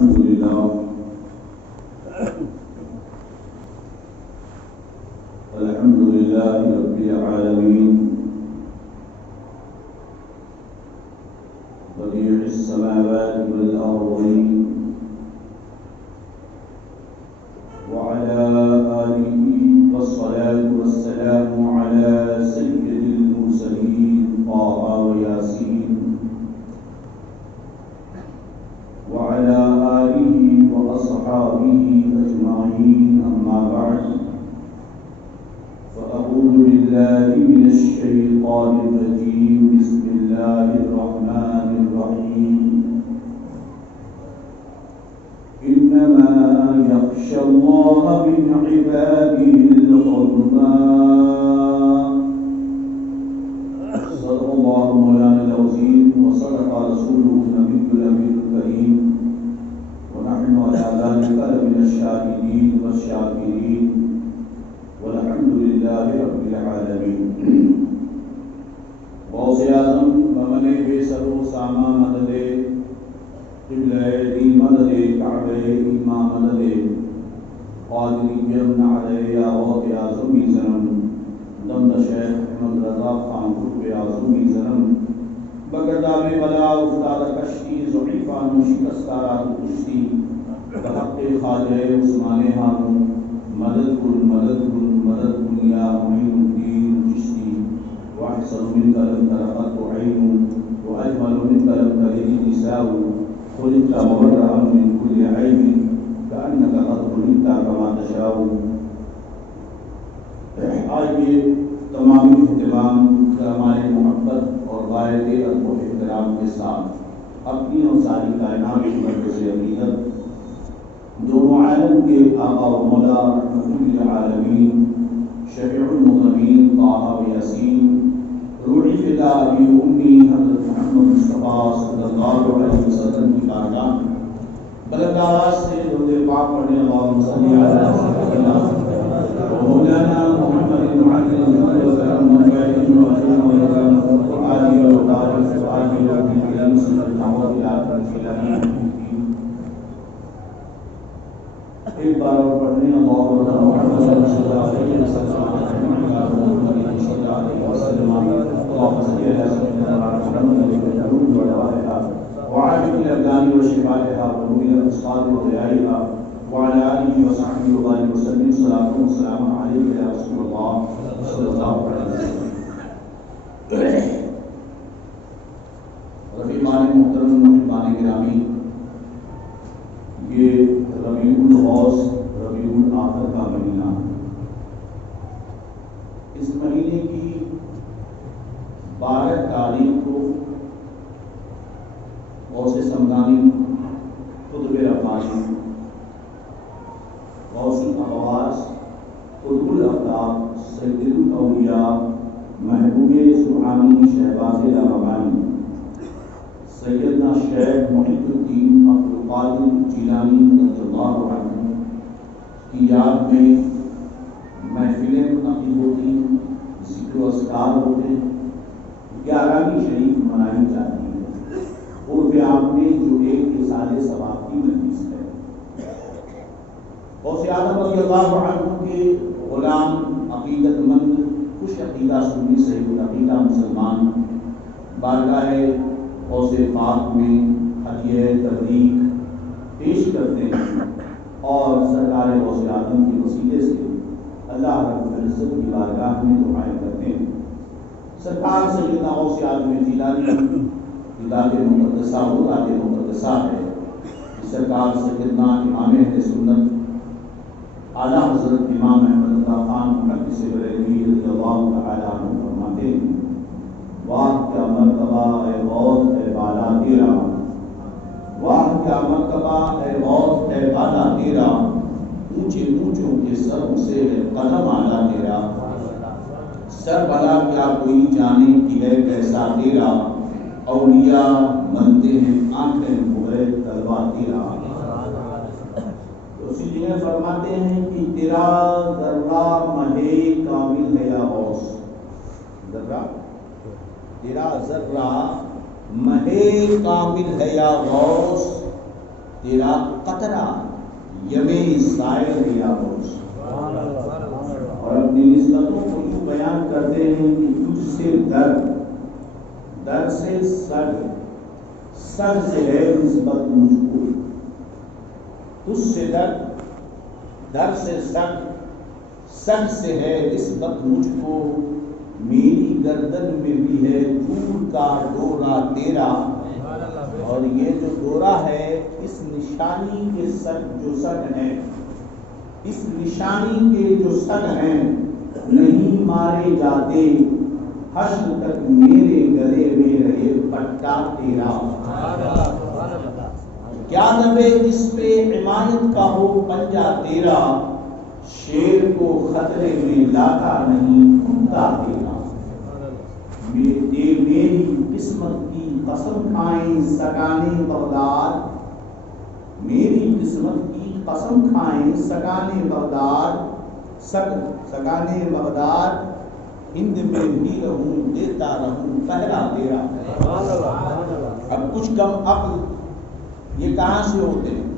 الحمد لله رب العالمين بديع السماوات والأرضين وعلى آله والصلاة والسلام على سيد المرسلين طه وياسين وعلى آله وأصحابه أجمعين أما بعد فأعوذ بالله من الشيطان الرجيم بسم الله الرحمن الرحيم إنما يخشى الله من عباده العلماء صدق الله مولانا العظيم وصدق رسوله النبي الأمين الكريم ونحن على ذلك لمن الشاهدين والشاكرين والحمد لله رب العالمين. غوث اعظم بمن بے سر و سامہ مدد قبلہ دی مدد کعبہ امام مدد قادری جمع علیہ یا غوث اعظم زنم دمد شیخ احمد رضا خان قطب اعظم زنم بگرداب بلا افتاد کشتی ضعیفان و شکستارات کشتی بحق خواجہ عثمان ہارون مدد کن مدد کن مدد کن یا معین الدین چشتی واحسن منك لم ترقت عين واجمل منك لم تلد النساء خلقت مبرئا من كل عيب كأنك قد خلقت كما تشاء. آج کے تمامی اہتمام کرامائے محبت اور غایت ادب و احترام کے ساتھ اپنی اور ساری کائنات کی مرکز عقیدت دونوں عالم کے آقا و مولا رحمت للعالمین شفیع المذنبین طه و یاسین روحی فدا ابی امی حضرت محمد مصطفیٰ صلی اللہ علیہ وسلم کی بارگاہ بلند آواز سے درود پاک پڑھنے اللہم صلی علی سیدنا مولانا محمد معلم وکرم مجاہد وعلم ویکرم قرآنی و تاریخ قرآنی و علم سنت نحوت العالمین. ایک بار اور پڑھنے اللہم صلی اللہ علیہ وسلم وعاجل الأبدان وشفائها ونور الأبصار وضيائها وعلى آله وصحبه وبارك وسلم صلاة وسلام عليك يا رسول الله صلى الله عليه وسلم. رفیقان محترم محبان گرامی، یہ ربیع الغوث ربیع الآخر کا مہینہ، اس مہینے کی 12 تاریخ کو غوث سمدانی قطب ربانی غوث الاغواث قطب الاقطاب سید الاولیاء محبوب سبحانی شہباز ربانی سیدنا شیخ محی الدین عبدالقادر جیلانی رضی اللہ عنہ کی یاد میں محفلیں منعقد ہوتی، ذکر و اذکار ہوتے، 11ویں شریف منائی جاتی ہے. عرف عام میں جو ایک اظہار ثواب کی مجلس ہے. غوث اعظم رضی اللہ عنہ کے غلام عقیدت مند خوش عقیدہ سنی صحیح العقیدہ مسلمان بارگاہ غوث پاک میں ہدیہ تبریک پیش کرتے ہیں اور سرکار غوث اعظم کے وسیلے سے اللہ رب العزت کی بارگاہ میں دعائیں کرتے ہیں. سرکار سیدنا غوث اعظم جیلانی ذات مقدسہ وہ ذات مقدسہ ہے کہ سرکار سیدنا امام اہل سنت اعلیٰ حضرت امام احمد اللہ خان محدث بریلوی رضی اللہ تعالیٰ عنہ فرماتے ہیں، واہ کیا مرتبہ اے غوث اے بالا تیرا، واہ کیا مرتبہ اے غوث اے بالا تیرا، اونچے اونچوں کے سر سے قدم اعلیٰ تیرا، سر بلا کیا کوئی جانے کہ ہے کیسا تیرا، اولیاء بنتے ہیں آنکھیں بغیر طلبہ تیرا. تو اسی لیے فرماتے ہیں کہ تیرا ذرہ مہے کامل ہے یا غوث، ذرہ تیرا ذرہ مہے کامل ہے یا غوث، تیرا قطرہ یمیں سائل یا بوس. اور اپنی نسبتوں کو یوں بیان کرتے ہیں کہ تجھ سے در سے سگ سے ہے نسبت مجھ کو. تجھ سے در سے سگ سے ہے نسبت مجھ کو. میری گردن میں بھی ہے دور کا ڈورا تیرا. اور یہ جو ڈورا ہے اس نشانی کے سگ جو سگ ہیں، اس نشانی کے جو سگ ہیں نہیں مارے جاتے. حشر تک میرے گلے میں رہے پٹا تیرا. کیا دبے جس پہ حمایت کا ہو پنجہ تیرا. شیر کو خطرے میں لاتا نہیں کتا تیرا. میری قسمت کی قسم کھائیں سگانے بغداد. میری قسمت کی قسم کھائیں سگانے بغداد. سگانے بغداد. ہند میں بھی رہوں دیتا رہوں پہرا تیرا. اب کچھ کم عقل یہ کہاں سے ہوتے ہیں؟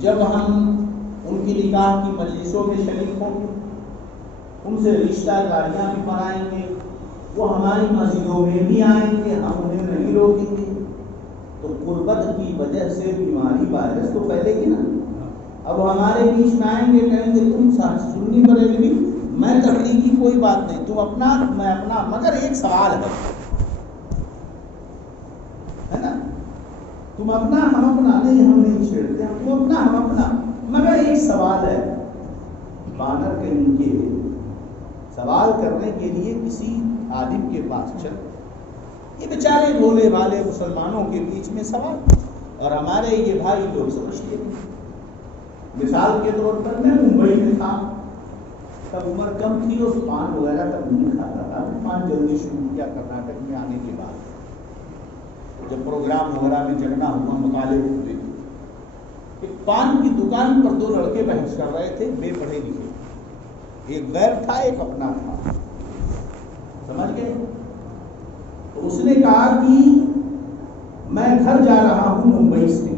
جب ہم ان کی نکاح کی مجلسوں میں شریک ہوں گے، ان سے رشتہ داریاں بھی بنائیں گے، وہ ہماری مسجدوں میں بھی آئیں گے، ہم انہیں نہیں روکیں گے، تو قربت کی وجہ سے بیماری وائرس تو پھیلے گی نا. اب ہمارے بیچ میں آئیں گے، کہیں گے تم سنی بریلوی، میں تبلیغی کوئی بات نہیں، تم اپنا میں اپنا، مگر ایک سوال ہے نا، تم اپنا ہم اپنا نہیں، ہم نہیں چھیڑتے، تم اپنا ہم اپنا، مگر ایک سوال ہے. بانر کہیں کے سوال کرنے کے لیے کسی عالم کے پاس چل، یہ بیچارے بھولے بھالے مسلمانوں کے بیچ میں سوال، اور ہمارے یہ بھائی لوگ سمجھتے ہیں. مثال کے طور پر میں ممبئی میں تھا، تب عمر کم تھی اور پان وغیرہ تب نہیں کھاتا تھا. پان جلدی شروع کیا کرناٹک میں آنے کے بعد، جب پروگرام وغیرہ میں جگنا ہوا، مطالعے ہوئے. ایک پان کی دکان پر دو لڑکے بحث کر رہے تھے، بے پڑھے لکھے، ایک غیر تھا ایک اپنا تھا، سمجھ گئے؟ تو اس نے کہا کہ میں گھر جا رہا ہوں ممبئی سے.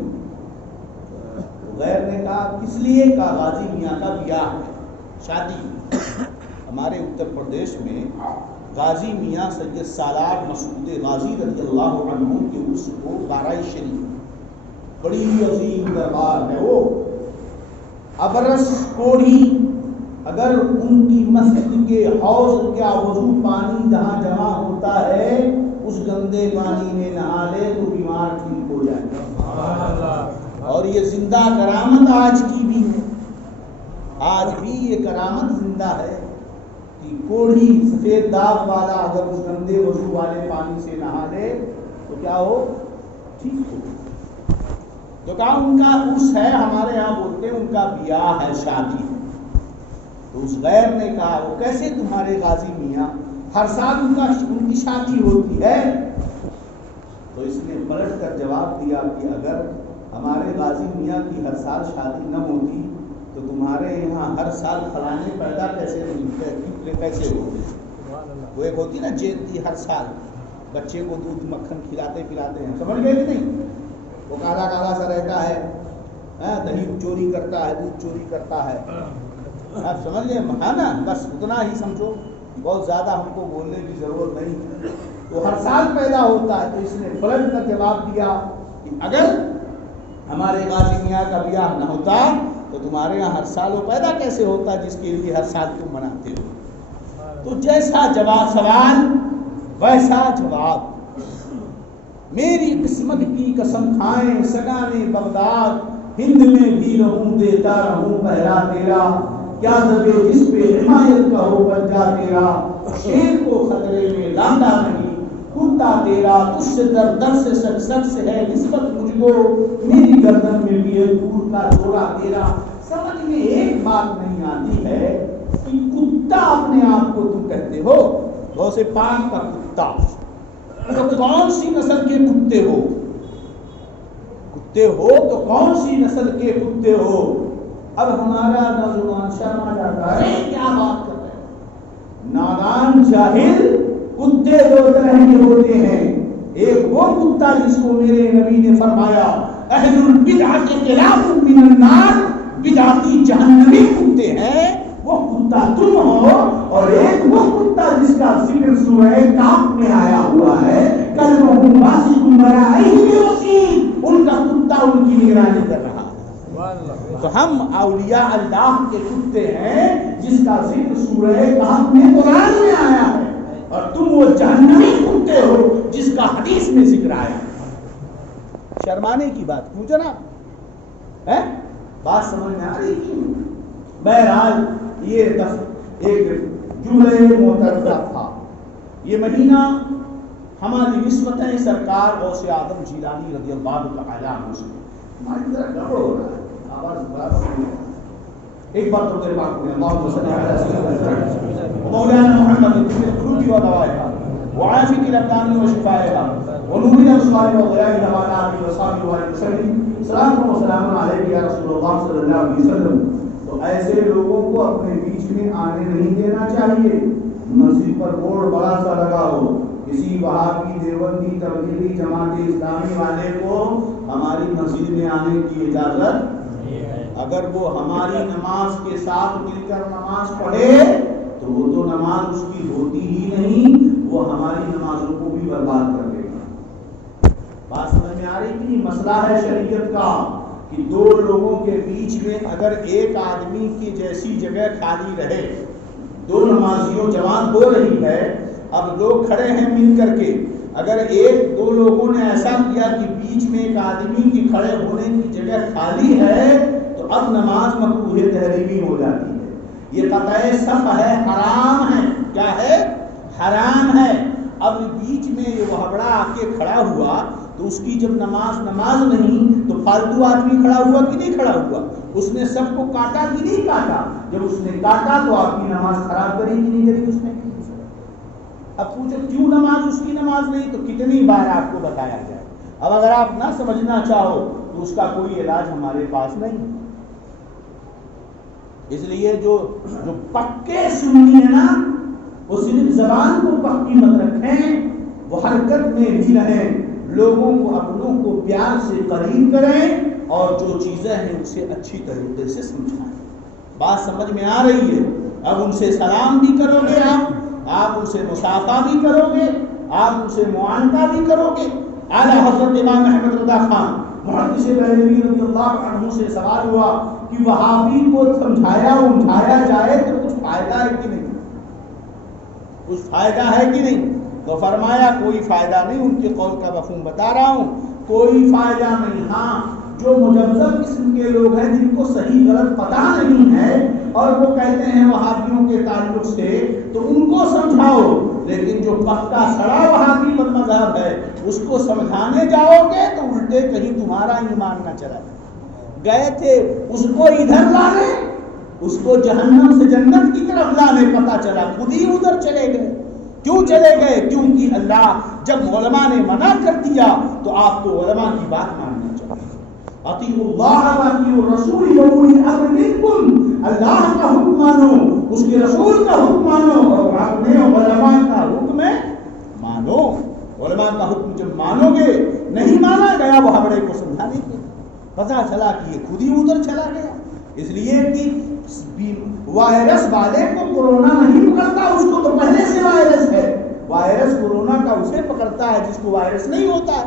غیر نے کہا کس لیے؟ کہا غازی میاں کا بیاہ ہے، شادی. ہمارے اتر پردیش میں غازی میاں سید سالار مسعود غازی رضی اللہ عنہ کے عرس کو بارہ شریف، بڑی عظیم دربار ہے وہ. ابرس کوڑی اگر ان کی مسجد کے حوض کا وضو پانی جہاں جمع ہوتا ہے اس گندے پانی میں نہا لے تو بیمار ٹھیک ہو جائے گا. اور یہ زندہ کرامت آج کی بھی ہے، آج بھی یہ کرامت زندہ ہے کہ کوڑی سفید داغ والا اگر اس گندے وضو والے پانی سے نہا لے تو کیا ہو؟ ٹھیک ہو. جو کہا ان کا عرس ہے، ہمارے یہاں بولتے ہیں ان کا بیاہ ہے، شادی ہے. تو اس غیر نے کہا وہ کیسے تمہارے غازی میاں ہر سال ان کی شادی ہوتی ہے؟ تو اس نے پلٹ کر جواب دیا کہ اگر ہمارے غازی میاں کی ہر سال شادی نہ ہوتی تو تمہارے یہاں ہر سال فلانے پیدا کیسے ہوتے؟ وہ ایک ہوتی نا جینتی، ہر سال بچے کو دودھ مکھن کھلاتے پلاتے ہیں، سمجھ گئے کہ نہیں؟ وہ کالا کالا سا رہتا ہے، دہی چوری کرتا ہے، دودھ چوری کرتا ہے، آپ سمجھ گئے ہے نا؟ بس اتنا ہی سمجھو، بہت زیادہ ہم کو بولنے کی ضرورت نہیں. وہ ہر سال پیدا ہوتا ہے. تو اس نے پلٹ کر جواب دیا کہ اگر ہمارے غازی میاں کا بیاہ نہ ہوتا تو تمہارے یہاں ہر سال وہ پیدا کیسے ہوتا جس کے لیے ہر سال تم مناتے ہو؟ تو جیسا جواب سوال ویسا جواب. میری قسمت کی قسم کھائیں سگانے بغداد، ہند میں بھی رہوں دیتا رہوں پہرا تیرا. کیا دبے جس پہ حمایت کا ہو پنجہ تیرا. شیر کو خطرے میں لاتا نہیں کتا تیرا. تجھ سے در سے سگ سے ہے نسبت مجھ کو. میری گردن میں بھی ہے دور کا ڈورا تیرا. سمجھ میں ایک بات نہیں آتی ہے کہ کتا اپنے آپ کو تم کہتے ہو، غوث پاک کا کتا، تو کون سی نسل کے کتے ہو؟ کتے ہو تو کون سی نسل کے کتے ہو؟ اب ہمارا نوجوان شرما جاتا ہے، کیا بات کر رہے ہیں؟ نادان جاہل کتے دو طرح کے ہوتے ہیں. ایک وہ کتا جس کو میرے نبی نے فرمایا اہل البدعۃ خلاف من النار، بدعتی جہنمی کتے ہیں، وہ کتا تم ہو، اور ایک وہ کتا جس کا ذکر سورہ کاف میں آیا ہوا ہے، کلبہم باسط ذراعیہ بالوصید، ان کا کتا ان کی نگرانی کر رہا ہے۔ تو ہم اولیاء اللہ کے کتے ہیں جس کا ذکر سورہ کاف میں قرآن میں آیا ہے، اور تم وہ جہنمی کتے ہو جس کا حدیث میں ذکر آیا ہے۔ شرمانے کی بات کیوں جناب؟ بات سمجھ میں آ رہی کیوں؟ بہرحال یہ ایک جملہ معترضہ تھا۔ یہ مہینہ ہماری نسبتیں سرکار غوث اعظم جیلانی رضی اللہ تعالی عنہ سے ہماری طرح گڑبڑ ہو رہا ہے، آواز برابر نہیں ہے۔ ایک بات تو میرے بات میں اللہم صلی علی سیدنا مولانا محمد القلوب ودوائها وعافیة الابدان وشفائها ونور الابصار وضيائها وعلى آله وصحبه وسلم، صلاۃ و سلام علیک یا رسول اللہ صلی اللہ علیہ وسلم۔ تو ایسے لوگوں کو اپنے بیچ میں آنے نہیں دینا چاہیے۔ مسجد پر بورڈ بڑا سا لگا ہو، کسی وہابی دیوبندی تبلیغی جماعت اسلامی والے کو ہماری مسجد میں آنے کی اجازت، اگر وہ ہماری نماز کے ساتھ مل کر نماز پڑھے تو وہ تو نماز اس کی ہوتی ہی نہیں، وہ ہماری نمازوں کو بھی برباد کر دے گا۔ بات سمجھ میں آ رہی کہ مسئلہ ہے شریعت کا کہ دو لوگوں کے بیچ میں اگر ایک آدمی کی جیسی جگہ خالی رہے، دو نمازیوں جماعت ہو رہی ہے، اب لوگ کھڑے ہیں مل کر کے، اگر ایک دو لوگوں نے ایسا کیا کہ بیچ میں ایک آدمی کی کھڑے ہونے کی جگہ خالی ہے تو اب نماز مکروہ تحریمی ہو جاتی ہے۔ یہ قطع صف ہے، حرام ہے۔ کیا ہے؟ حرام ہے۔ اب بیچ میں یہ وہبڑا آ کے کھڑا ہوا تو اس کی جب نماز نہیں تو فالتو آدمی کھڑا ہوا کہ نہیں کھڑا ہوا؟ اس نے سب کو کاٹا کہ نہیں کاٹا؟ جب اس نے کاٹا تو آپ کی نماز خراب کری کہ نہیں کری اس نے؟ اب پوچھو کیوں نماز اس کی نماز نہیں، تو کتنی بار آپ کو بتایا جائے۔ اب اگر آپ نہ سمجھنا چاہو تو اس کا کوئی علاج ہمارے پاس نہیں۔ اس لیے جو پکے سنی ہے نا، وہ صرف زبان کو پکی مت رکھیں، وہ حرکت میں بھی رہیں، لوگوں کو اپنوں کو پیار سے قریب کریں اور جو چیزیں ہیں اسے اچھی طریقے سے سمجھائیں۔ بات سمجھ میں آ رہی ہے؟ اب ان سے سلام بھی کرو گے، آپ ان سے مصافحہ بھی کرو گے، آپ ان سے معانقہ بھی کرو گے۔ اعلیٰ حضرت امام احمد رضا خان محدث بریلوی رضی اللہ عنہ سے سوال ہوا کہ وہابی کو سمجھایا جائے تو کچھ فائدہ ہے کہ نہیں، کچھ فائدہ ہے کہ نہیں؟ تو فرمایا کوئی فائدہ نہیں۔ ان کے قول کا مفہوم بتا رہا ہوں، کوئی فائدہ نہیں۔ ہاں، جو مجزب قسم کے لوگ ہیں جن کو صحیح غلط پتہ نہیں ہے اور وہ کہتے ہیں وہابیوں کے تعلق سے، تو ان کو سمجھاؤ، لیکن جو پکا سڑا وہابی مذہب ہے اس کو سمجھانے جاؤ گے تو الٹے کہیں تمہارا ایمان نہ چلا گئے تھے اس کو ادھر لانے، اس کو جہنم سے جنت کی طرف لانے، پتہ چلا خود ہی ادھر چلے گئے۔ کیوں چلے گئے؟ کیونکہ اللہ جب علماء نے منع کر دیا تو آپ کو علماء کی بات ماننا چاہیے۔ اطیعوا اللہ واطیعوا الرسول واولی الامر منکم، اللہ کا حکم مانو، اس کے رسول کا حکم مانو، اور اپنے علماء کا حکم مانو۔ علماء کا حکم جب مانو گے، نہیں مانا گیا وہ بڑے کو سمجھانے کے، پتہ چلا کہ یہ خود ہی ادھر چلا گیا۔ اس لیے کہ وائرس والے کو کورونا نہیں پکڑتا، اس کو تو پہلے سے وائرس ہے۔ وائرس کورونا کا اسے پکڑتا ہے جس کو وائرس نہیں ہوتا ہے۔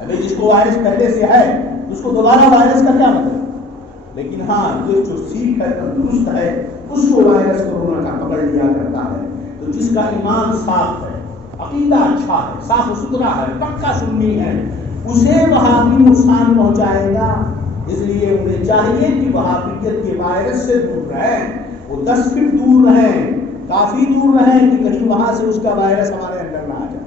ابھی جس کو وائرس پہلے سے ہے اس کو دوبارہ وائرس کا کیا مطلب؟ لیکن ہاں جو ٹھیک ہے، تندرست ہے، اس کو وائرس کورونا کا پکڑ لیا کرتا ہے۔ تو جس کا ایمان صاف ہے، عقیدہ اچھا ہے، صاف ستھرا ہے، پکا سنی ہے، اسے وہابی نقصان پہنچائے گا۔ اس لیے انہیں چاہیے کہ وہابیت کے وائرس سے دور رہیں، وہ 10 فٹ دور رہیں، کافی دور رہیں کہ کہیں وہاں سے اس کا وائرس ہمارے اندر نہ آ جائے۔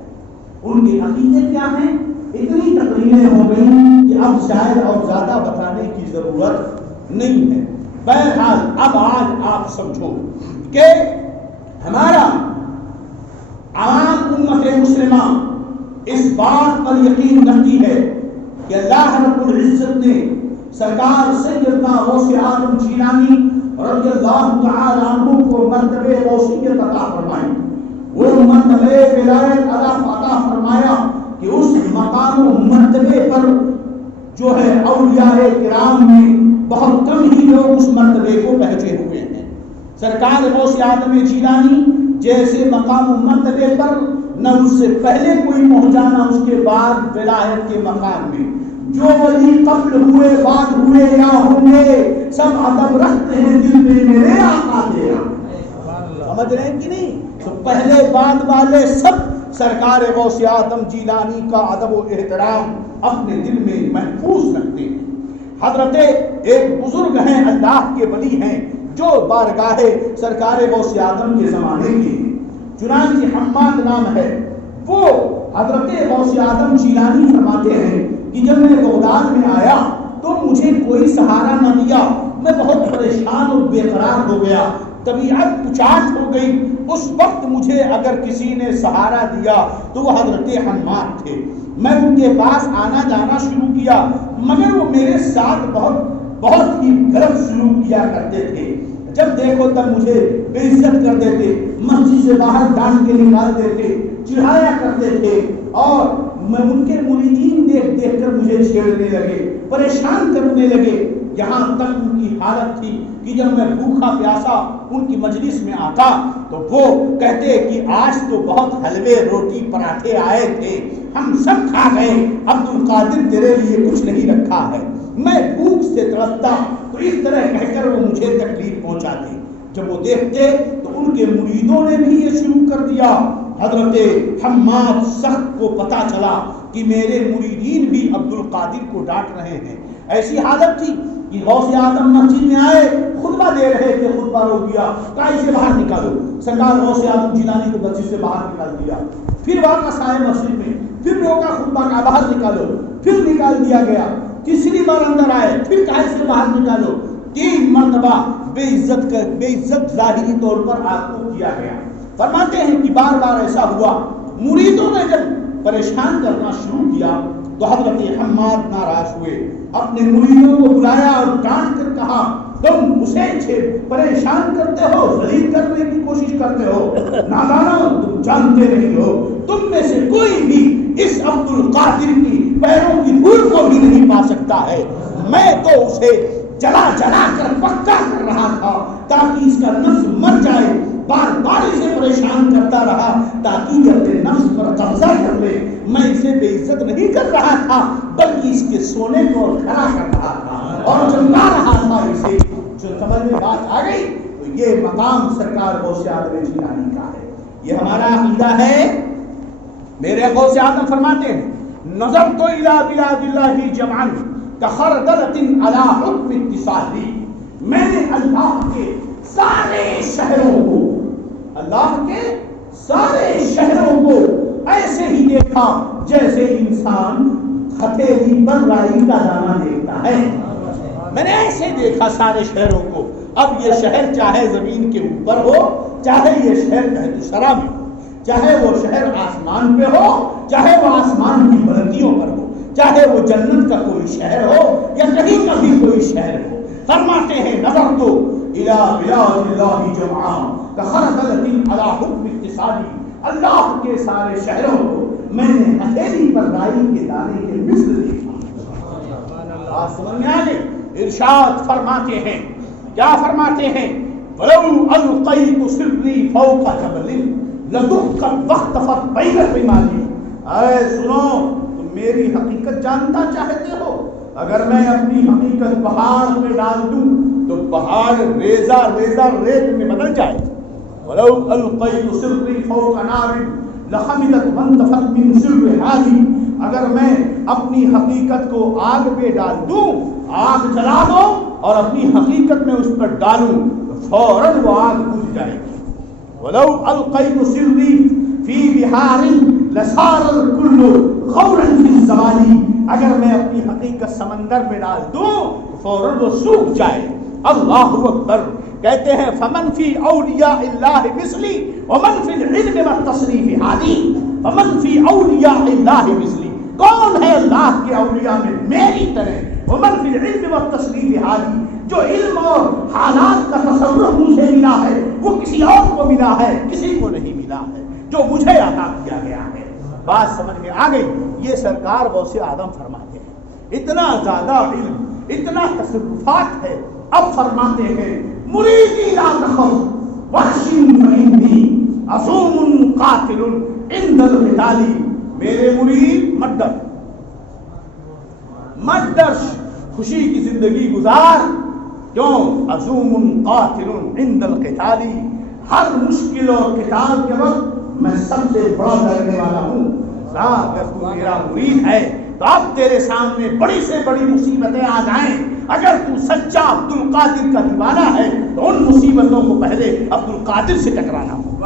ان کے عقیدے کیا ہیں؟ اتنی تقریریں ہو گئی کہ اب شاید اور زیادہ بتانے کی ضرورت نہیں ہے۔ بہرحال اب آج آپ سمجھو کہ ہمارا عوام امت مسلمہ اس بات پر یقین رکھتی ہے کہ اللہ رب العزت نے سرکار سیدنا غوث اعظم جیلانی رضی اللہ تعالی عنہ کو مرتبہ غوثیت عطا فرمائی، وہ مرتبہ ولایت عطا فرمایا کہ اس مقام و مرتبے پر جو ہے اولیاء کرام میں بہت کم ہی لوگ اس مرتبے کو پہنچے ہوئے ہیں۔ سرکار غوث اعظم جیلانی جیسے مقام و مرتبے پر نہ اس سے پہلے کوئی پہنچا نہ اس کے بعد ولایت کے مقام میں۔ جو ولی قبل ہوئے بعد ہوئے یا ہوں گے سب ادب رکھتے ہیں دل میں میرے آقا تیرا۔ سمجھ رہے ہیں کہ نہیں؟ تو پہلے بعد والے سب سرکار غوث اعظم جیلانی کا ادب و احترام اپنے دل میں محفوظ رکھتے ہیں۔ حضرت ایک بزرگ ہیں، اللہ کے ولی ہیں، جو بارگاہ سرکار غوث اعظم کے زمانے کے ہیں، چنانچہ حماد نام ہے۔ وہ حضرت غوث اعظم جیلانی فرماتے ہیں کہ جب میں بغداد میں آیا تو مجھے کوئی سہارا نہ دیا، میں بہت پریشان اور بے قرار ہو گیا، طبیعت پچاٹ ہو گئی۔ اس وقت مجھے اگر کسی نے سہارا دیا تو وہ حضرت حماد تھے۔ میں ان کے پاس آنا جانا شروع کیا، مگر وہ میرے ساتھ بہت ہی غلط سلوک کیا کرتے تھے۔ جب دیکھو تب مجھے بے عزت کر دیتے، مسجد سے باہر ڈانٹ کے نکال دیتے، چڑھایا کرتے تھے، اور میں ان کے مریدین دیکھ کر مجھے چھیڑنے لگے، پریشان کرنے لگے۔ یہاں تک ان کی حالت تھی کہ جب میں بھوکا پیاسا ان کی مجلس میں آتا تو وہ کہتے کہ آج تو بہت حلوے روٹی پراٹھے آئے تھے، ہم سب کھا گئے، عبد القادر تیرے لیے کچھ نہیں رکھا ہے۔ میں بھوک سے تڑپتا تو اس طرح کہہ کر وہ مجھے تکلیف پہنچاتے۔ جب وہ دیکھتے تو ان کے مریدوں نے بھی یہ شروع کر دیا۔ حضرت حماد سخت کو پتا چلا کہ میرے مریدین بھی عبد القادر کو ڈانٹ رہے ہیں۔ ایسی حالت تھی کہ غوث اعظم مسجد میں آئے، خطبہ دے رہے تھے، خطبہ روک دیا، کہا اسے باہر نکالو۔ سرکار غوث اعظم جیلانی کو مسجد سے باہر نکال دیا، پھر واپس آئے مسجد میں، پھر روکا خطبہ کا باہر نکالو، پھر نکال دیا گیا، تیسری بار اندر آئے، پھر کہا اسے باہر نکالو، 3 مرتبہ بے عزت ظاہری طور پر آپ کو کیا گیا۔ فرماتے ہیں کہ بار بار ایسا ہوا، مریدوں نے جب پریشان کرنا شروع کیا تو حضرت حماد ناراض ہوئے، اپنے مریدوں کو بلایا اور ڈانٹ کر کہا تم اسے پریشان کرتے ہو، ذلیل کرنے کی کوشش کرتے ہو، نادانو تم جانتے نہیں ہو، تم میں سے کوئی بھی اس عبد القادر کی پیروں کی دھول کو بھی نہیں پا سکتا ہے۔ میں تو اسے جلا کر پکا کر رہا تھا تاکہ اس کا نفس مر جائے، بار بار اسے پریشان کرتا رہا تاکہ یہ اپنے نفس پر قبضہ کر لے۔ میں اسے بے عزت نہیں کر رہا تھا بلکہ اس کے سونے کو کھڑا کر رہا تھا اور جلا رہا تھا اسے۔ جو سمجھ میں بات آ گئی تو یہ مقام سرکار غوث اعظم جیلانی کا ہے، یہ ہمارا عقیدہ ہے۔ میرے غوث اعظم فرماتے ہیں نظرت الی بلاد اللہ جمعا کخردلۃ علی حکم اتصالی، میں نے اللہ کے سارے شہروں کو ایسے ہی دیکھا جیسے انسان ہتھیلی پر رائی کا دانہ دیکھتا ہے۔ میں نے ایسے دیکھا سارے شہروں کو۔ اب یہ شہر چاہے زمین کے اوپر ہو، چاہے یہ شہر تحت شرح میں ہو، چاہے وہ شہر آسمان پہ ہو، چاہے وہ آسمان کی بلندیوں پر ہو، چاہے وہ جنت کا کوئی شہر ہو یا کہیں کا بھی کوئی شہر ہو۔ فرماتے ہیں نظر تو الی بلاد اللہ جمعا کخردلۃ علی حکم اتصالی، اللہ کے سارے شہروں کو میں نے ہتھیلی پر رائی کے دانے کے مثل دیکھا۔ بات سمجھ میں آ گئی؟ ارشاد فرماتے ہیں، کیا فرماتے ہیں؟ وَلَوْ أَلْقَيْتُ سِرِّي فَوْقَ جَبَلٍ لَدُقَّتْ وَاخْتَفَتْ بَيْنَ الرِّمَالِ۔ اے سنو، تم میری حقیقت جاننا چاہتے ہو؟ اگر میں اپنی حقیقت پہاڑ پہ ڈال دوں تو پہاڑ ریزہ ریت میں بدل جائے۔ وَلَوْ أَلْقَيْتُ سِرِّي فَوْقَ نَارٍ لَخَمِدَتْ وَانْتَفَتْ مِنْ سِرِّ حَالِي۔ اگر میں اپنی حقیقت کو آگ پہ ڈال دوں، آگ جلا دو اور اپنی حقیقت میں اس پر ڈالوں تو فوراً وہ آگ بجھ جائے گی۔ وَلَوْ أَلْقَيْتُ سِرِّي فِي بِحَارٍ لَصَارَ الْكُلُّ غَوْرًا فِي الزَّوَالِ۔ اگر میں اپنی حقیقت سمندر میں ڈال دوں تو فوراً وہ سوکھ جائے۔ اللہ اکبر۔ کہتے ہیں فمن فی اولیاء اللہ مثلی ومن فی العلم والتصریف حالی، فمن فی اولیاء اللہ مثلی، کون ہے اللہ کے اولیاء میں میری طرح، ومن فی العلم والتصریف حالی، جو علم اور حالات کا تصور مجھے ملا ہے وہ کسی اور کو ملا ہے، کسی کو نہیں ملا ہے جو مجھے عطا کیا گیا ہے۔ بات سمجھ میں آ گئی؟ یہ سرکار غوث اعظم فرماتے ہیں۔ اتنا زیادہ علم، اتنا تصرفات ہے. اب فرماتے ہیں مریدی لا تخف وحش فإنی عصوم قاتل عند القتال. میرے مرید مت ڈر، مت ڈر، خوشی کی زندگی گزار. کیوں؟ عصوم قاتل عند القتال. ہر مشکل اور قتال کے وقت میں سب سے بڑا ڈرنے والا ہوں. اگر تو میرا مرید ہے تو اب تیرے سامنے بڑی سے بڑی مصیبتیں آ جائیں، اگر تو سچا عبد القادر کا دیوانہ ہے تو ان مصیبتوں کو پہلے عبد القادر سے ٹکرانا ہو.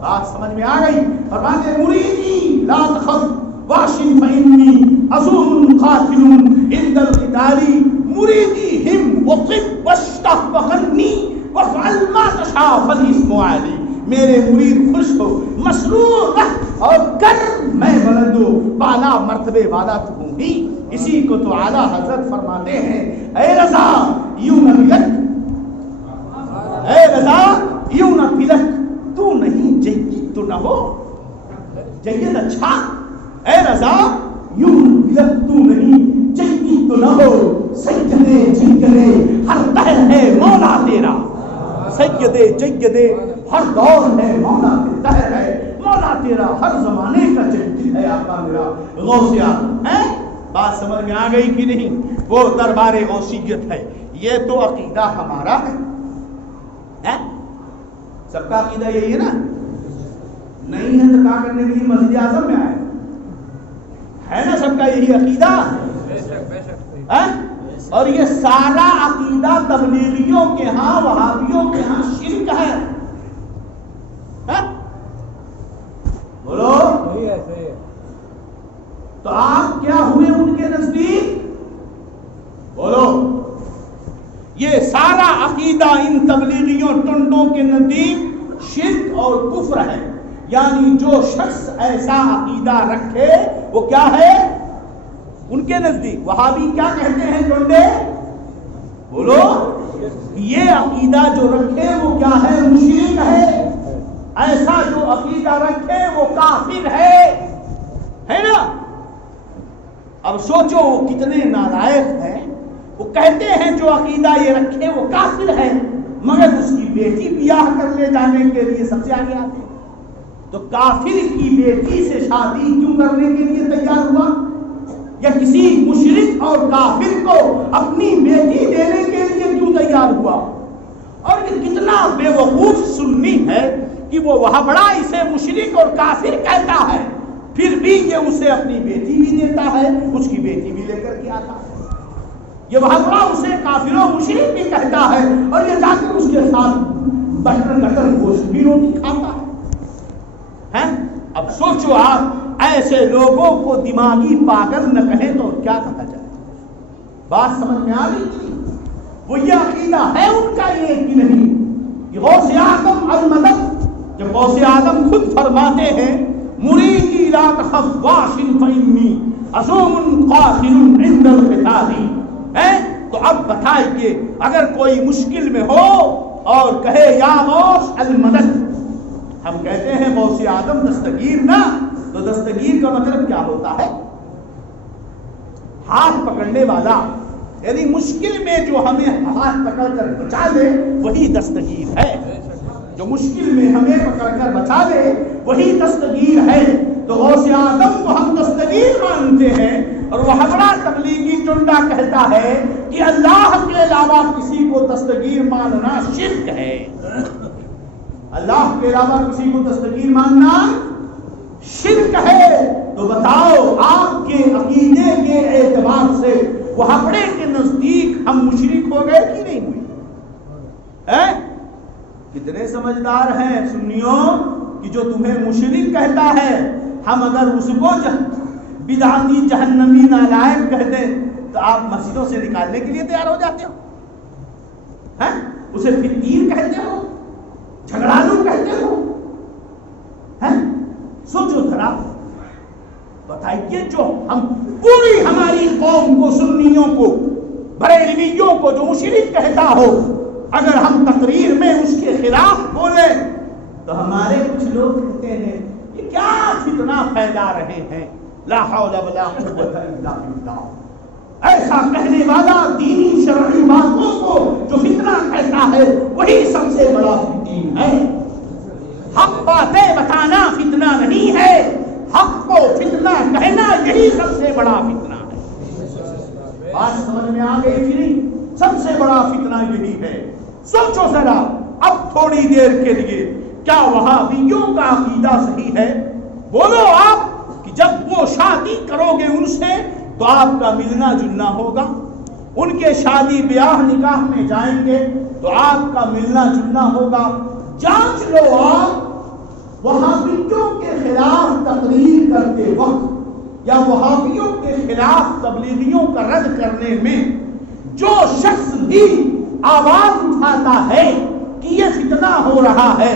بات سمجھ میں آ گئی؟ فرماتے مریدی لا تخف واش فإنی عصوم قاتل عند القتال. مریدی ہم وطب واشتق وغنی وافعل ما تشاء فالاسم علی. میرے مرید خوش ہو، مسرور رہ اور کر، میں بلند و بالا مرتبے والا تو ہوں ہی. اسی کو تو اعلیٰ حضرت فرماتے ہیں اے رضا یوں نہ پلک، اے رضا یوں نہ پلک، تو نہیں جید تو نہ ہو. جید اچھا، اے رضا یوں نہ پلک، تو نہیں جید تو نہ ہو. سیدے جیدے ہر دہر ہے مولا تیرا، سیدے جیدے ہر دور ہے مولا دہر ہے مولا تیرا، ہر زمانے کا جدید ہے آقا میرا غوث اعظم ہے. بات سمجھ میں آ گئی کہ نہیں؟ وہ دربار غوثیت ہے. یہ تو عقیدہ ہمارا ہے، سب کا عقیدہ یہی ہے نا. نہیں ہے تو کیا کرنے کے لیے مسجد اعظم میں آئے ہے نا؟ سب کا یہی عقیدہ ہے. اور یہ سارا عقیدہ تبلیغیوں کے ہاں، وہابیوں کے ہاں شرک ہے. بولو تو آپ کیا ہوئے ان کے نزدیک؟ بولو. یہ سارا عقیدہ ان تبلیغیوں ٹنڈوں کے نزدیک شرک اور کفر ہے. یعنی جو شخص ایسا عقیدہ رکھے وہ کیا ہے ان کے نزدیک؟ وہابی کیا کہتے ہیں ٹنڈے؟ بولو. یہ عقیدہ جو رکھے وہ کیا ہے؟ مشرک ہے. ایسا جو عقیدہ رکھے وہ کافر ہے نا. اب سوچو وہ کتنے نالائق ہیں. وہ کہتے ہیں جو عقیدہ یہ رکھے وہ کافر ہے، مگر اس کی بیٹی بیاہ کر لے جانے کے لیے سب سے آگے آتے ہیں. تو کافر کی بیٹی سے شادی کیوں کرنے کے لیے تیار ہوا؟ یا کسی مشرک اور کافر کو اپنی بیٹی دینے کے لیے کیوں تیار ہوا؟ اور یہ کتنا بے وقوف سنی ہے کہ وہ بڑا اسے مشرک اور کافر کہتا ہے، پھر بھی یہ اسے اپنی بیٹی بھی دیتا ہے، اس کی بیٹی بھی لے کر کے آتا ہے. یہ بڑا اسے کافر و مشرک بھی کہتا ہے، اور یہ جا کر اس کے ساتھ بٹر کٹر گوشت بھی روٹی کھاتا ہے. اب سوچو آپ ایسے لوگوں کو دماغی پاگل نہ کہیں تو کیا کہا جائے؟ بات سمجھ میں آ گئی؟ وہ یہ عقیدہ ہے ان کا یہ کہ نہیں. یہ غوث اعظم المدد، جب غوث اعظم خود فرماتے ہیں مریدی لا تخف واش فإنی عصوم قاتل عند القتال، تو اب بتائیے اگر کوئی مشکل میں ہو اور کہے یا غوث المدد، ہم کہتے ہیں غوث اعظم دستگیر نا، تو دستگیر کا مطلب کیا ہوتا ہے؟ ہاتھ پکڑنے والا. یعنی مشکل میں جو ہمیں ہاتھ پکڑ کر بچا لے وہی دستگیر ہے. جو مشکل میں ہمیں پکڑ کر بچا لے وہی دستگیر ہے. تو غوث اعظم کو ہم دستگیر مانتے ہیں، اور وہ بڑا تبلیغی ٹنڈا کہتا ہے کہ اللہ کے علاوہ کسی کو دستگیر ماننا شرک ہے. اللہ کے علاوہ کسی کو دستگیر ماننا شرک ہے. تو بتاؤ آپ کے عقیدے کے اعتبار سے وہابڑے کے نزدیک ہم مشرک ہو گئے کہ نہیں ہوئے؟ کتنے سمجھدار ہیں سنیوں کہ جو تمہیں مشرک کہتا ہے، ہم اگر اس کو بدعتی جہنمی نالائق کہہ دیں تو آپ مسجدوں سے نکالنے کے لیے تیار ہو جاتے ہو. اسے فتیر کہتے ہو، جھگڑالو کہتے ہو. سوچو ذرا، بتائیے جو ہم پوری ہماری قوم کو، سنیوں کو، بریلویوں کو جو مشرک کہتا ہو، اگر ہم تقریر میں اس کے خلاف بولیں تو ہمارے کچھ لوگ کہتے ہیں یہ کیا فتنہ پھیلا رہے ہیں، لا حول ولا قوت الا باللہ. ایسا کہنے والا دینی شرعی باتوں کو جو فتنہ کہتا ہے وہی سب سے بڑا فتنہ ہے. حق باتیں بتانا فتنہ نہیں ہے، حق کو فتنہ کہنا یہی سب سے بڑا فتنہ ہے. بات سمجھ میں آ گئی کہ نہیں؟ سب سے بڑا فتنہ یہی ہے. سوچو ذرا اب تھوڑی دیر کے لیے، کیا وہابیوں کا عقیدہ صحیح ہے؟ بولو آپ کہ جب وہ شادی کرو گے ان سے تو آپ کا ملنا جلنا ہوگا، ان کے شادی بیاہ نکاح میں جائیں گے تو آپ کا ملنا جلنا ہوگا. جانچ لو آپ وہابیوں کے خلاف تقریر کرتے وقت یا وہابیوں کے خلاف تبلیغیوں کا رد کرنے میں جو شخص بھی آواز اٹھاتا ہے کہ یہ فتنہ ہو رہا ہے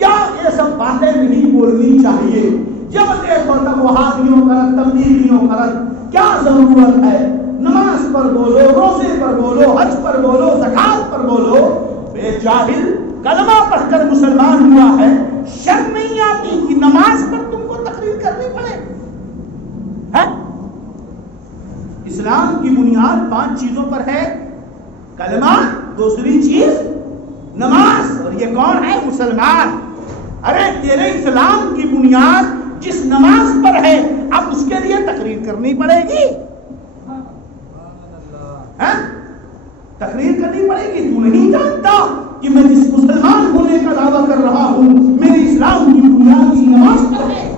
یا یہ سب باتیں نہیں بولنی چاہیے، جب دیکھو تب وہابیوں کا رد، تبلیغیوں کا رد، کیا ضرورت ہے؟ نماز پر بولو، روزے پر بولو، حج پر بولو، زکات پر بولو. بے جاہل کلمہ پڑھ کر مسلمان ہوا ہے، شرم نہیں آتی کہ نماز پر تم کو تقریر کرنی پڑے؟ اسلام کی بنیاد 5 چیزوں پر ہے، کلمہ، دوسری چیز نماز، اور یہ کون ہے؟ مسلمان. ارے تیرے اسلام کی بنیاد جس نماز پر ہے اب اس کے لیے تقریر کرنی پڑے گی، تقریر کرنی پڑے گی. تو نہیں جانتا کہ میں جس مسلمان ہونے کا دعویٰ کر رہا ہوں میری اسلام کی بنیاد کی نماز پر ہے،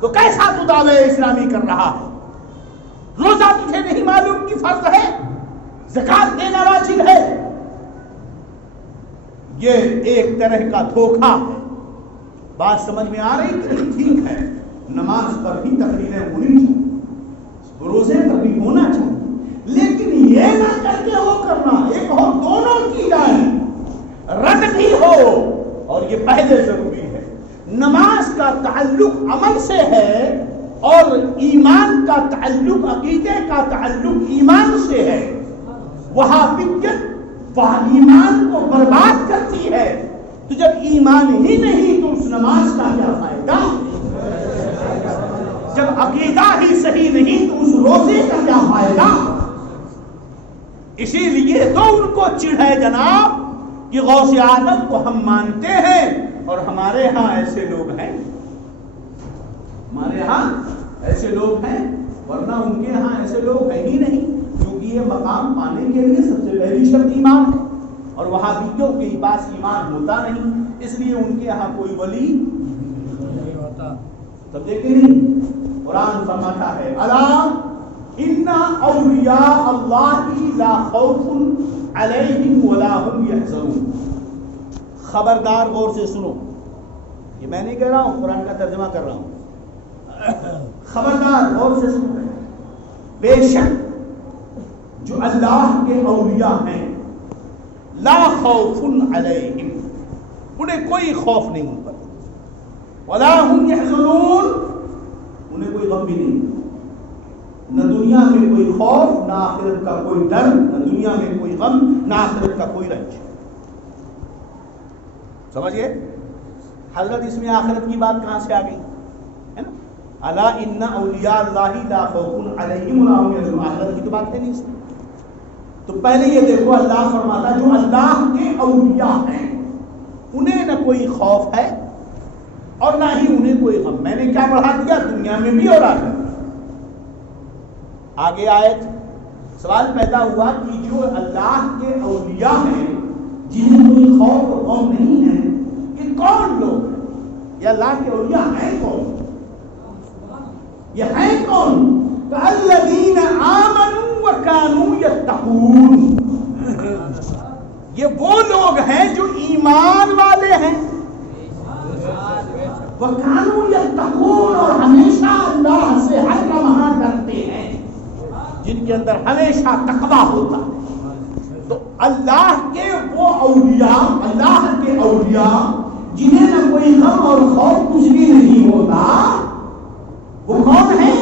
تو کیسا تو دعوے اسلامی کر رہا ہے؟ روزہ تجھے نہیں معلوم کہ فرض ہے، زکات دینا واجب ہے. یہ ایک طرح کا دھوکہ ہے. بات سمجھ میں آ رہی کہ ٹھیک ہے، نماز پر بھی تقریریں ہونی چاہیے، روزے پر بھی ہونا چاہیے، لیکن یہ نہ کر کے وہ کرنا، ایک ہو دونوں کی جائے، رد بھی ہو. اور یہ پہلے ضروری ہے. نماز کا تعلق عمل سے ہے اور ایمان کا تعلق، عقیدے کا تعلق ایمان سے ہے. وہابیت ایمان کو برباد کرتی ہے، تو جب ایمان ہی نہیں تو اس نماز کا کیا فائدہ؟ جب عقیدہ ہی صحیح نہیں تو اس روزے کا کیا فائدہ؟ اسی لیے تو ان کو چڑھ ہے جناب کہ غوث اعظم کو ہم مانتے ہیں اور ہمارے ہاں ایسے لوگ ہیں، ہمارے ہاں ایسے لوگ ہیں، ورنہ ان کے ہاں ایسے لوگ ہیں ہی نہیں. کیونکہ یہ مقام پانے کے لیے سب سے پہلی شرط ایمان ہے، اور وہابیوں کے پاس ایمان ہوتا نہیں، اس لیے ان کے ہاں کوئی ولی نہیں ہوتا. تب دیکھیں نہیں، قرآن فرماتا ہے الا ان اولیاء اللہ لا خوف علیہم ولا هم یحزنون. خبردار، غور سے سنو، یہ میں نہیں کہہ رہا ہوں، قرآن کا ترجمہ کر رہا ہوں. خبردار، غور سے سنو. بے شک جو اللہ کے اولیاء ہیں لا خوف علیہم، انہیں کوئی خوف نہیں ان پر، ولا هم یحزنون، انہیں کوئی غم بھی نہیں، نہ دنیا میں کوئی خوف، نہ آخرت کا کوئی ڈر، نہ دنیا میں کوئی غم، نہ آخرت کا کوئی رنج. سمجھئے حضرت اس میں آخرت کی بات کہاں سے آ گئی ہے نا؟ الا ان اولیاء اللہ لا خوف علیہم ولا هم یحزنون، آخرت کی تو بات ہے نہیں اس میں. تو پہلے یہ دیکھو، اللہ فرماتا جو اللہ کے اولیاء ہیں انہیں نہ کوئی خوف ہے اور نہ ہی انہیں کوئی غم. میں نے کیا بڑھا دیا؟ دنیا میں بھی اور آخرت. آگے آیت سوال پیدا ہوا کہ جو اللہ کے اولیاء ہیں جنہیں کوئی خوف اور غم نہیں ہے، یہ کون لوگ ہیں؟ یہ اللہ کے اولیاء ہیں کون؟ یہ ہیں کون؟ الذین آمنوا وکانوا یتقون. یہ وہ لوگ ہیں جو ایمان والے ہیں، وکانوا یتقون، اور ہمیشہ اللہ سے ہر لمحہ ڈرتے ہیں، جن کے اندر ہمیشہ تقویٰ ہوتا ہے. تو اللہ کے وہ اولیاء، اللہ کے اولیاء جنہیں نہ کوئی غم اور خوف کچھ بھی نہیں ہوتا، وہ کون ہیں؟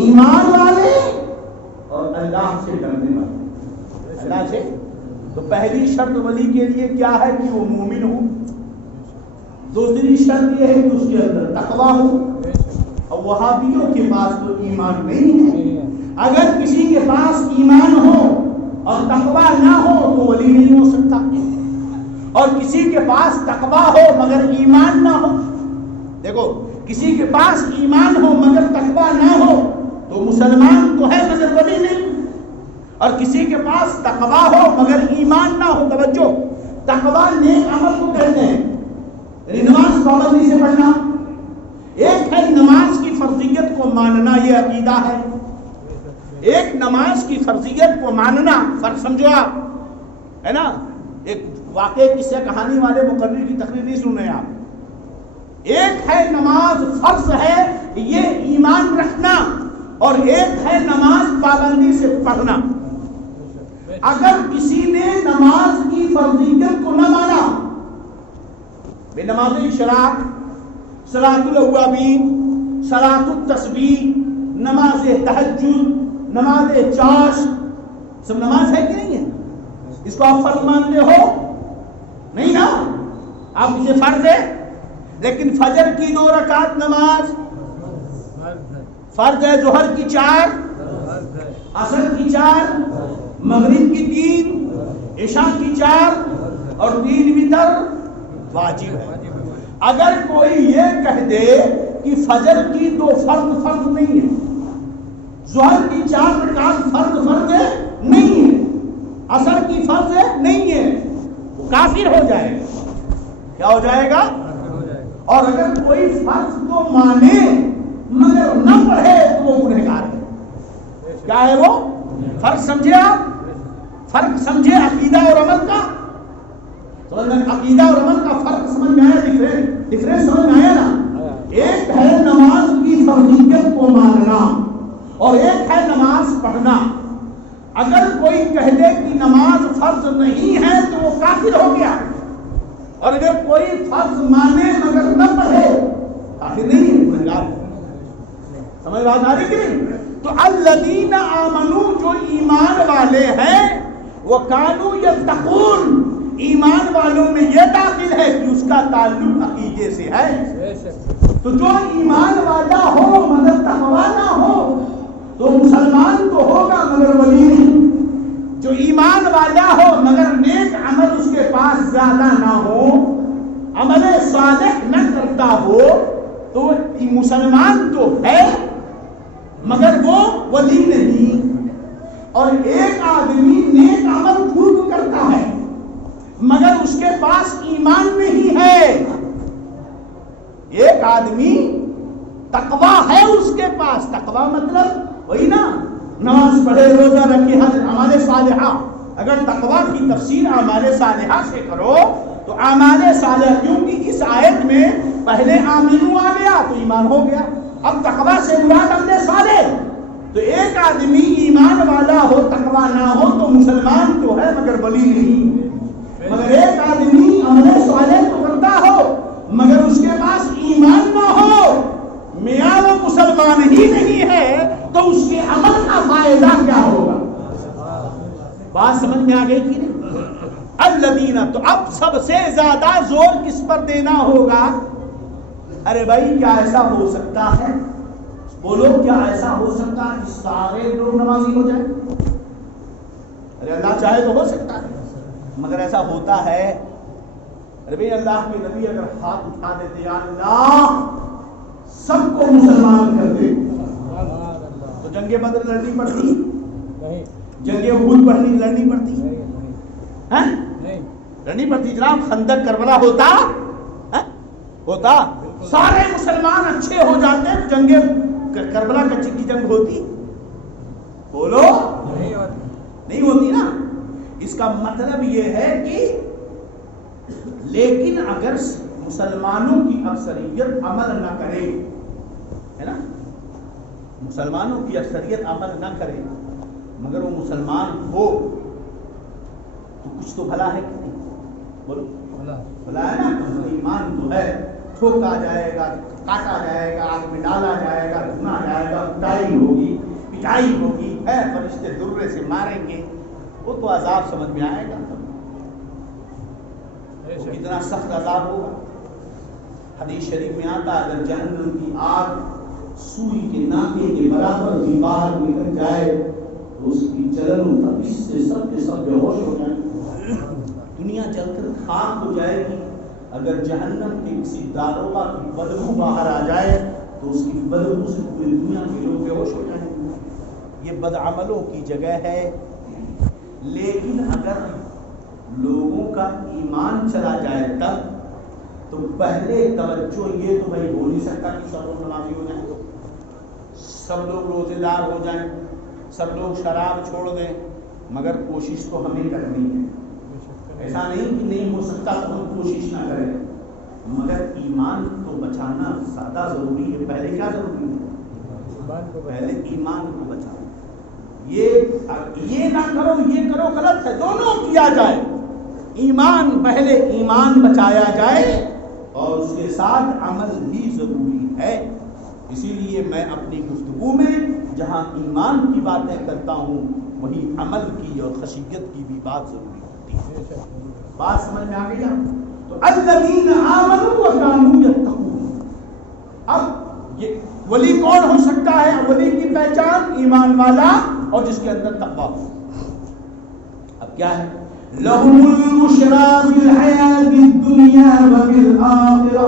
ایمان والے اور اللہ سے ڈرنے والے. اللہ سے تو پہلی شرط ولی کے لیے کیا ہے کہ وہ مومن ہو. دوسری شرط یہ ہے کہ اس کے اندر تقویٰ ہو، اور وہابیوں کے پاس تو ایمان نہیں ہے. اگر کسی کے پاس ایمان ہو اور تقویٰ نہ ہو تو ولی نہیں ہو سکتا، اور کسی کے پاس تقویٰ ہو مگر ایمان نہ ہو، دیکھو کسی کے پاس ایمان ہو مگر تقویٰ نہ ہو تو مسلمان تو ہے مگر ولی نہیں، اور کسی کے پاس تقویٰ ہو مگر ایمان نہ ہو. توجہ، تقویٰ نیک عمل کو کہتے ہیں. یعنی نماز پابندی سے پڑھنا، ایک ہے نماز کی فرضیت کو ماننا، یہ عقیدہ ہے. ایک نماز کی فرضیت کو ماننا، فرق سمجھو آپ، ہے نا. ایک واقعہ قصہ کہانی والے مقرر کی تقریر نہیں سن رہے آپ. ایک ہے نماز فرض ہے یہ ایمان رکھنا، اور ایک ہے نماز پابندی سے پڑھنا. اگر کسی نے نماز کی فرضیت کو نہ مانا، بے نماز اشراق، صلاۃ الاوابین، صلاۃ التسبیح، نماز تہجد، نماز چاش، سب نماز ہے کہ نہیں ہے؟ اس کو آپ فرض مانتے ہو؟ نہیں نا، آپ اسے فرض ہے. لیکن فجر کی 2 رکعت نماز فرض ہے، ظہر کی 4، عصر کی 4، مغرب کی 3، عشاء کی 4 اور 3 وتر واجب ہے. اگر کوئی یہ کہہ دے کہ فجر کی 2 فرض نہیں ہے، ظہر کی 4 رکعت فرض ہے نہیں ہے، عصر کی فرض ہے نہیں ہے، وہ کافر ہو جائے گا. کیا ہو جائے گا؟ اور اگر کوئی فرض تو مانے مگر نہ پڑھے تو وہ گنہگار ہے. کیا ہے وہ؟ فرق سمجھے آپ؟ فرق سمجھے عقیدہ اور عمل کا؟ عقیدہ اور عمل کا فرق سمجھ میں آیا؟ ڈفرینس سمجھ میں آیا نا؟ ایک ہے نماز کی فرضیت کو ماننا اور ایک ہے نماز پڑھنا. اگر کوئی کہہ دے کہ نماز فرض نہیں ہے تو وہ کافر ہو گیا، اور اگر کوئی فرض مانے مگر نہ پڑھے کافر نہیں ہے، گنہگار ہے. سمجھ بات آ رہی کہ نہیں؟ تو الذین آمنوا، جو ایمان والے ہیں، وہ کانوا یتقون، ایمان والوں میں یہ داخل ہے کہ اس کا تعلق عقیدے سے ہے. تو جو ایمان والا ہو مگر تقویٰ نہ ہو تو مسلمان تو ہوگا مگر ولی نہیں. جو ایمان والا ہو مگر نیک عمل اس کے پاس زیادہ نہ ہو، عمل صالح نہ کرتا ہو تو مسلمان تو ہے مگر وہ ولی نہیں. اور ایک آدمی نیک عمل خوب کرتا ہے مگر اس کے پاس ایمان نہیں ہے. ایک آدمی تقویٰ ہے اس کے پاس، تقویٰ مطلب وہی نا، نماز پڑھے، روزہ رکھے، حج، اعمال صالحہ. اگر تقویٰ کی تفسیر اعمال صالحہ سے کرو تو اعمال صالحہ، کیونکہ اس آیت میں پہلے آمنو آ گیا تو ایمان ہو گیا، اب تقویٰ سے مراد عمل صالح. تو ایک آدمی ایمان والا ہو تقویٰ نہ ہو تو مسلمان تو ہے مگر ولی نہیں. مگر ایک آدمی عمل صالح تو کرتا ہو مگر اس کے پاس ایمان نہ ہو، میاں وہ مسلمان ہی نہیں ہے تو اس کے عمل کا فائدہ کیا ہوگا؟ بات سمجھ میں آ گئی کہ نہیں؟ الذین، تو اب سب سے زیادہ زور کس پر دینا ہوگا؟ ارے بھائی کیا ایسا ہو سکتا ہے؟ بولو کیا ایسا ہو سکتا ہے کہ سارے لوگ نمازی ہو جائیں؟ ارے اللہ چاہے تو ہو سکتا ہے، مگر ایسا ہوتا ہے؟ ارے بھائی اللہ کے نبی اگر ہاتھ اٹھا دیتے یا اللہ سب کو مسلمان کر دے تو جنگ بدر لڑنی پڑتی؟ جنگ احد لڑنی پڑتی؟ لڑنی پڑتی جناب. خندق کربلا ہوتا سارے مسلمان اچھے ہو جاتے، جنگ کربلا کی جنگ ہوتی؟ بولو نہیں ہوتی نا. اس کا مطلب یہ ہے کہ لیکن اگر مسلمانوں کی اکثریت عمل نہ کرے، ہے نا، مسلمانوں کی اکثریت عمل نہ کرے مگر وہ مسلمان ہو تو کچھ تو بھلا ہے کہ نہیں؟ بولو بھلا ہے نا. ایمان تو ہے، ٹھوکا جائے گا، کاٹا جائے گا، آگ میں ڈالا جائے گا، بھنا جائے گا، پٹائی ہوگی، پٹائی ہوگی، ہے فرشتے درے سے ماریں گے، وہ تو عذاب سمجھ میں آئے گا. کتنا سخت عذاب ہوگا. حدیث شریف میں آتا اگر جہنم کی آگ سوئی کے ناکے کے برابر بھی باہر نکل جائے تو اس کی چلن و تپش سے سب کے سب بے ہوش ہو جائیں، دنیا جل کر خاک ہو جائے گی۔ اگر جہنم کے کسی داروغہ کی بدبو باہر آ جائے تو اس کی بدبو سے پوری دنیا کے لوگ بے ہوش ہو جائیں گے۔ یہ بدعملوں کی جگہ ہے، لیکن اگر لوگوں کا ایمان چلا جائے تب تو پہلے توجہ یہ تو بھائی ہو نہیں سکتا کہ سب لوگ نمازی ہو جائیں، سب لوگ روزے دار ہو جائیں، سب لوگ شراب چھوڑ دیں، مگر کوشش تو ہمیں کرنی ہے۔ ایسا نہیں کہ نہیں ہو سکتا تو ہم کوشش نہ کریں، مگر ایمان کو بچانا زیادہ ضروری ہے۔ پہلے کیا ضروری ہے؟ پہلے ایمان کو بچانا۔ یہ نہ کرو یہ کرو غلط ہے، دونوں کیا جائے۔ ایمان پہلے ایمان بچایا جائے اور اس کے ساتھ عمل بھی ضروری ہے۔ اسی لیے میں اپنی گفتگو میں جہاں ایمان کی باتیں کرتا ہوں وہی عمل کی اور خشیت کی بھی بات ضروری ہوتی ہے۔ بات سمجھ میں آ گئی؟ تو الذین آمنوا وکانوا یتقون۔ اب یہ ولی کون ہو سکتا ہے؟ ولی کی پہچان ایمان والا اور جس کے اندر تقویٰ ہو۔ اب کیا ہے؟ لہم البشری فی الحیاۃ الدنیا وفی الآخرہ،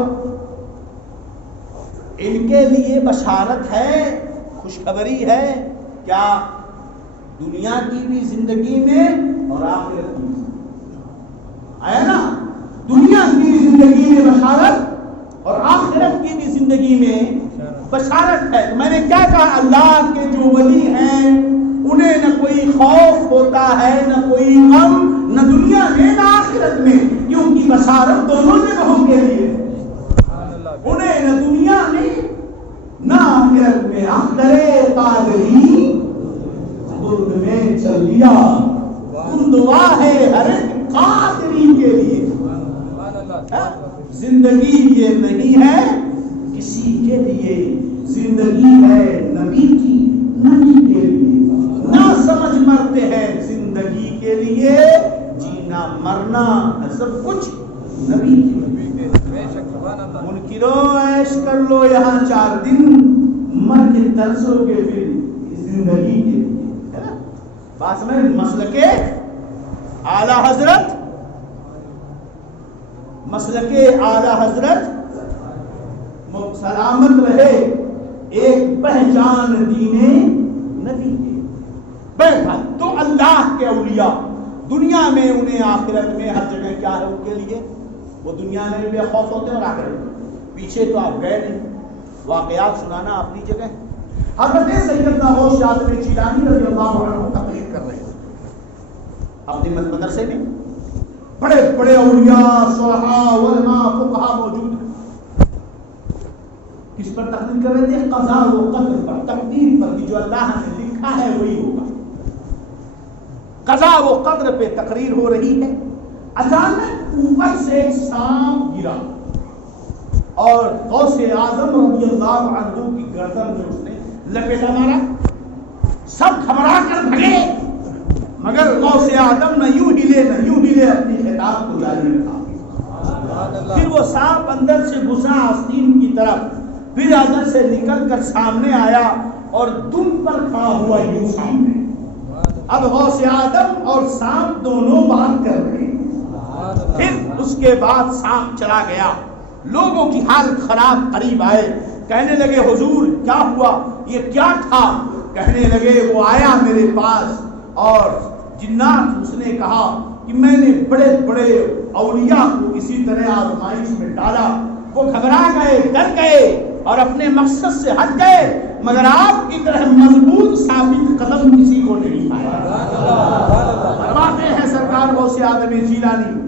ان کے لیے بشارت ہے، خوشخبری ہے، کیا؟ دنیا کی بھی زندگی میں اور آخرت کی بھی زندگی میں۔ آیا نا؟ دنیا کی بھی زندگی میں بشارت اور آخرت کی بھی زندگی میں بشارت ہے۔ میں نے کیا کہا؟ اللہ کے جو ولی ہیں انہیں نہ کوئی خوف ہوتا ہے، نہ کوئی غم، نہ دنیا میں نہ آخرت میں، کیونکہ بشارت دونوں جگہوں کے لیے۔ انہیں نہ دنیا میں نہ آخرت میں۔ اخترے قادری خود میں چل لیا، تم دعا ہے ہر ایک قادری کے لیے۔ زندگی یہ نہیں ہے کسی کے لیے، زندگی ہے نبی کی، نبی کے لیے۔ نہ سمجھ مرتے ہیں زندگی کے لیے، جینا مرنا سب کچھ نبی کے لیے۔ منکروں عیش کر لو یہاں 4 دن، مر کے ترسو گے پھر زندگی کے لیے۔ بات میں مسلک اعلی حضرت، مسلک اعلی حضرت سلامت رہے، ایک پہچان دین نبی کی بیٹھا تو اللہ کے اولیاء دنیا میں انہیں آخرت میں ہر جگہ کیا ہے ان کے لیے؟ وہ دنیا میں بے خوف ہوتے ہیں اور آخرت میں۔ پیچھے تو آپ گئے نہیں، واقعات سنانا اپنی جگہ۔ حضرت سیدنا غوث شاذلی جیلانی رضی اللہ عنہ تقریر کر رہے ہیں اپنے مدرسے میں، بڑے بڑے اولیاء، صلحاء، علماء، فقہاء موجود ہیں۔ کس پر تقریر کر رہے تھے؟ قضاء و قدر پر، تقدیر پر، کہ جو اللہ نے لکھا ہے وہی ہوگا۔ قضاء و قدر پہ تقریر ہو رہی ہے، اچانک اوپر سے ایک سانپ گرا اور غوث اعظم رضی اللہ عنہ کی گردن میں اس نے لپیٹا مارا۔ سب گھبرا کر بھگے، مگر غوث اعظم نہ یوں ہلے نہ یوں ہلے، اپنی خطاب کو جاری رکھا۔ پھر وہ سانپ اندر سے گھسا آستین کی طرف، پھر اندر سے نکل کر سامنے آیا اور دم پر کھڑا ہوا یوں سامنے۔ اب غوث اعظم اور سانپ دونوں بات کر رہے ہیں۔ پھر اس کے بعد سانپ چلا گیا، لوگوں کی حالت خراب، قریب آئے، کہنے لگے حضور کیا ہوا، یہ کیا تھا؟ کہنے لگے وہ آیا میرے پاس اور جنات، اس نے کہا کہ میں نے بڑے بڑے اولیاء کو اسی طرح آزمائش میں ڈالا، وہ گھبرا گئے، ڈر گئے اور اپنے مقصد سے ہٹ گئے، مگر آپ کی طرح مضبوط ثابت قدم کسی کو نہیں پایا۔ فرماتے ہیں سرکار غوث اعظم جیلانی،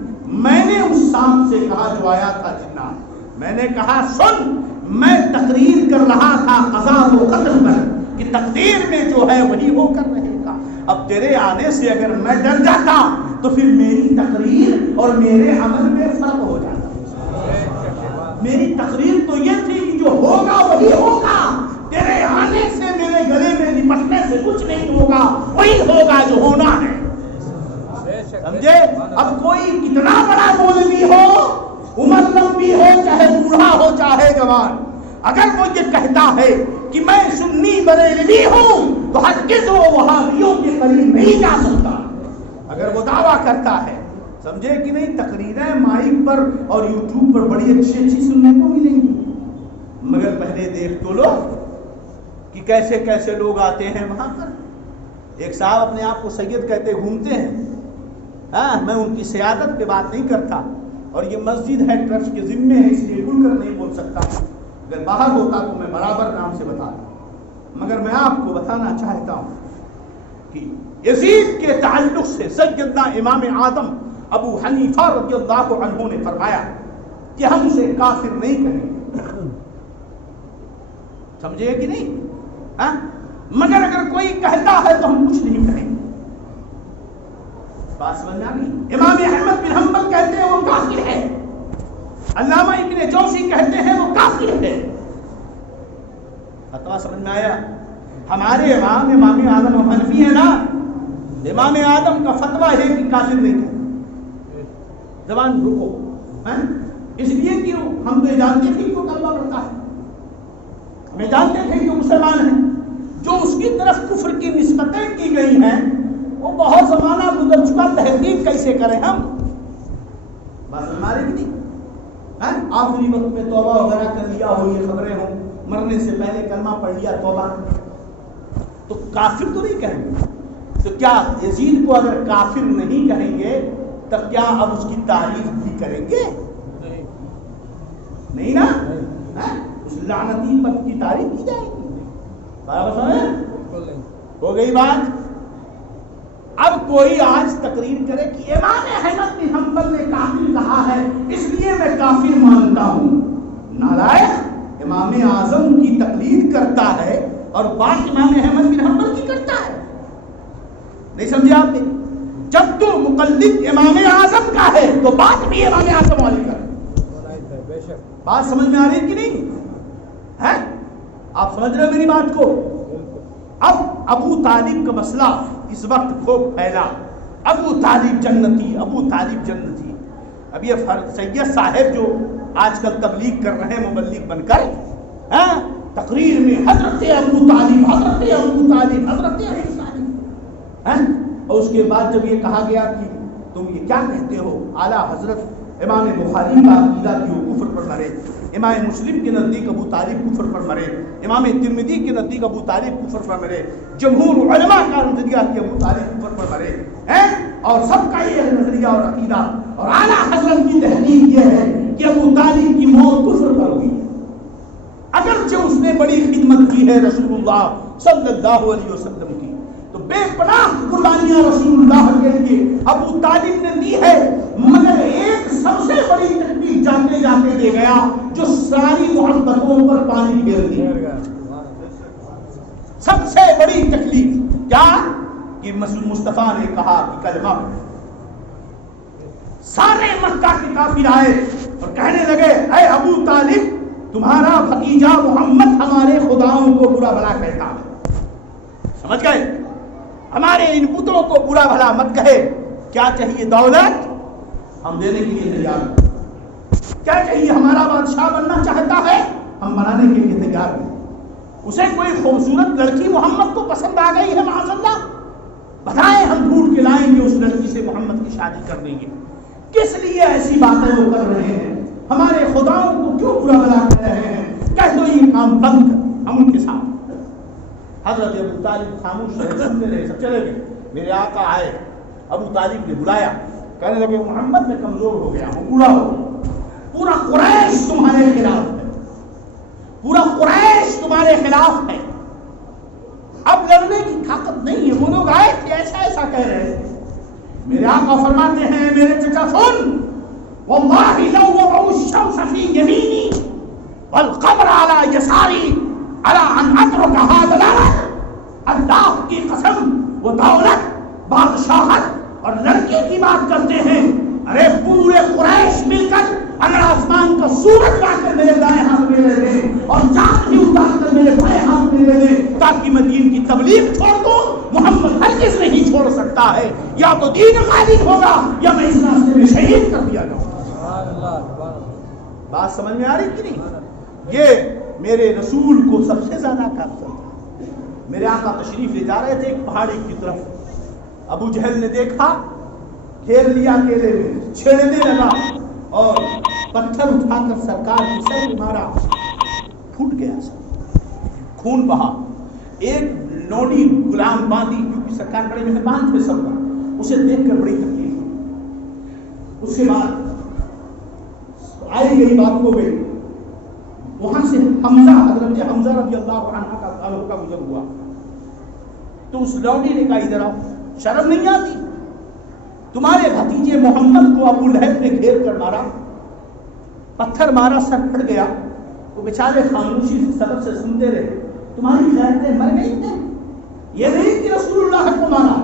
میں نے اس سانپ سے کہا جو آیا تھا جنات، میں نے کہا سن، میں تقریر کر رہا تھا قضاء و قدر پر کہ تقدیر میں جو ہے وہی ہو کر رہے گا۔ اب تیرے آنے سے اگر میں ڈر جاتا تو پھر میری تقریر اور میرے عمل میں فرق ہو جاتا۔ میری تقریر تو یہ تھی کہ جو ہوگا وہی ہوگا، تیرے آنے سے میرے گلے میں لپٹنے سے کچھ نہیں ہوگا، وہی ہوگا جو ہونا ہے۔ سمجھے؟ اب کوئی کتنا بڑا مولوی ہو، عمر لمبی ہو، چاہے بوڑھا ہو چاہے جوان، اگر وہ یہ کہتا ہے کہ میں سنی بریلوی ہوں تو ہرگز وہ وہابیوں کے قریب نہیں جا سکتا. اگر وہ دعویٰ کرتا ہے، سمجھے کہ نہیں، تقریریں مائک پر اور یوٹیوب پر بڑی اچھی سننے کو ملیں گی، مگر پہلے دیکھ تو لو کہ کیسے کیسے لوگ آتے ہیں وہاں پر. ایک صاحب اپنے آپ کو سید کہتے گھومتے ہیں. میں ان کی سیادت پہ بات نہیں کرتا، اور یہ مسجد ہے ٹرسٹ کے ذمے ہے، اس لیے کھل کر نہیں بول سکتا. اگر باہر ہوتا تو میں برابر نام سے بتاتا، مگر میں آپ کو بتانا چاہتا ہوں کہ یزید کے تعلق سے سیدنا امام اعظم ابو حنیفہ رضی اللہ عنہ نے فرمایا کہ ہم اسے کافر نہیں کہیں گے. سمجھے کہ نہیں؟ مگر اگر کوئی کہتا ہے تو ہم کچھ نہیں کہیں گے. بات سمجھ میں آ گئی؟ امام احمد بن حنبل کہتے ہیں وہ کافر ہے، علامہ ابن جوزی کہتے ہیں وہ کافر ہے. فتویٰ سمجھ میں آیا؟ ہمارے امام اعظم حنفی ہے نا، امام اعظم کا فتویٰ ہے کہ کافر نہیں ہے. زبان رکو، اس لیے کہ ہم تو جانتے تھے کہ وہ کلمہ پڑھتا ہے، ہمیں جانتے تھے کہ وہ مسلمان ہے. جو اس کی طرف کفر کی نسبتیں کی گئی ہیں وہ بہت زمانہ گزر چکا، تحقیق کیسے کریں ہم؟ بات ہمارے بھی نہیں. آخری وقت میں توبہ وغیرہ کر لیا ہو، یہ خبریں ہوں، مرنے سے پہلے کلمہ پڑھ لیا توبہ، تو کافر تو نہیں کہیں گے. تو کیا یزید کو اگر کافر نہیں کہیں گے تب کیا اب اس کی تعریف بھی کریں گے؟ نہیں نا، اس لعنتی پت کی تعریف کی جائے گی. ہو گئی بات. اب کوئی آج تقریر کرے کہ امام احمد بن حنبل نے کافر کہا ہے اس لیے میں کافر مانتا ہوں. نالائق، امام اعظم کی تقلید کرتا ہے اور بات امام احمد بن حنبل کی کرتا ہے. نہیں سمجھے آپ نے؟ جب تو مقلد امام اعظم کا ہے تو بات بھی امام اعظم والی کا ہے. بات سمجھ میں آ رہی ہے کہ نہیں ہے؟ آپ سمجھ رہے ہو میری بات کو؟ اب ابو طالب کا مسئلہ اس وقت خوب پھیلا، ابو طالب جنتی، ابو طالب جنتی. اب یہ سید صاحب جو آج کل تبلیغ کر رہے ہیں مبلغ بن کر، تقریر میں حضرت ابو طالب، حضرت ابو طالب، حضرت ابو طالب، اور اس کے بعد جب یہ کہا گیا کہ تم یہ کیا کہتے ہو، اعلیٰ حضرت امام بخاری کا عقیدہ کہ وہ کفر پر مرے، امام مسلم کے نزدیک ابو طالب کفر پر مرے، امام ترمذی کے نزدیک ابو طالب کفر پر مرے، جمہور علماء کا نظریہ کہ ابو طالب کفر پر مرے، اور سب کا یہ نظریہ اور عقیدہ، اور اعلیٰ حضرت کی تحقیق یہ ہے کہ ابو طالب کی موت کفر پر ہوئی، اگرچہ اس نے بڑی خدمت کی ہے رسول اللہ صلی اللہ علیہ وسلم کی. تو بے پناہ قربانیاں رسول اللہ کے لیے ابو طالب نے دی ہے، مگر ایک سب سے بڑی تکلیف جاتے جاتے دے گیا جو ساری محبتوں پر پانی پھیر دی. سب سے بڑی تکلیف کیا کہ مصطفیٰ نے کہا کہ کلمہ. سارے مکہ کے کافر آئے اور کہنے لگے اے ابو طالب، تمہارا بھتیجا محمد ہمارے خداؤں کو برا بھلا کہتا ہے. سمجھ گئے؟ ہمارے ان بتوں کو برا بھلا مت کہے. کیا چاہیے؟ دولت ہم دینے کے لیے تیار ہیں. کیا چاہیے؟ ہمارا بادشاہ بننا چاہتا ہے، ہم بنانے کے لیے تیار ہیں. اسے کوئی خوبصورت لڑکی محمد کو پسند آ گئی ہے، معاذ اللہ، بتائیں ہم ڈھونڈ کے لائیں گے اس لڑکی سے محمد کی شادی کر دیں گے. کس لیے ایسی باتیں وہ کر رہے ہیں؟ ہمارے خداؤں کو کیوں برا بھلا کہہ رہے ہیں؟ کہہ دو یہ کام بند کر، ہم ان کے ساتھ. حضرت ابو طالب خاموش رہے، سنتے رہے، سب چلے گئے. میرے آقا آئے، ابو طالب نے بلایا، کہنے لگے محمد میں کمزور ہو گیا ہوں، بوڑھا ہو گیا، پورا قریش تمہارے خلاف ہے، پورا قریش تمہارے خلاف ہے، اب لڑنے کی طاقت نہیں ہے. وہ لوگ آئے تھے ایسا ایسا کہہ رہے تھے. میرے آقا فرماتے ہیں میرے چچا سن، واللہ لو وضعوا الشمس فی یمینی والقمر علی یساری علی ان اترک هذا الامر، اللہ کی قسم وہ دولت، بادشاہت اور لڑکی کی بات کرتے ہیں. ارے پورے قریش مل کر اگر آسمان کا سورج لا کر میرے دائیں ہاتھ میں لے لیں اور چاند بھی اتار کر میرے بائیں ہاتھ میں لے لیں تاکہ میں دین کی تبلیغ چھوڑ دوں، محمد ہرگز نہیں چھوڑ سکتا ہے. یا تو دین غالب ہوگا یا میں اس راستے میں شہید کر دیا جاؤں. بات سمجھ میں آ رہی کہ نہیں؟ یہ میرے رسول کو سب سے زیادہ کافر تھا۔ میرے آقا تشریف لے جا رہے تھے ایک پہاڑی کی طرف، ابو جہل نے دیکھا، گھیر لیا اکیلے میں، چھیڑنے لگا اور پتھر اٹھا کر سرکار کی سر میں مارا، پھوٹ گیا سر، خون بہا۔ ایک لوڈی غلام باندھی، کیونکہ سرکار بڑے مہربان تھے سب پر، اسے دیکھ کر بڑی تکلیف ہوئی۔ اس کے بعد آئی گئی بات ہو گئی، وہاں سے حمزہ، حضرت حمزہ رضی اللہ عنہ کا گزر ہوا، تو اس لوڈی نے کہا ادھر آؤ، شرم نہیں آتی؟ تمہارے بھتیجے محمد کو ابو لہب نے گھیر کر مارا، پتھر مارا، سر پھٹ گیا، وہ بیچارے خاموشی سے سبق سے سنتے رہے، تمہاری غیرتیں مر گئی تھیں؟ یہ نہیں کہ رسول اللہ کو مارا،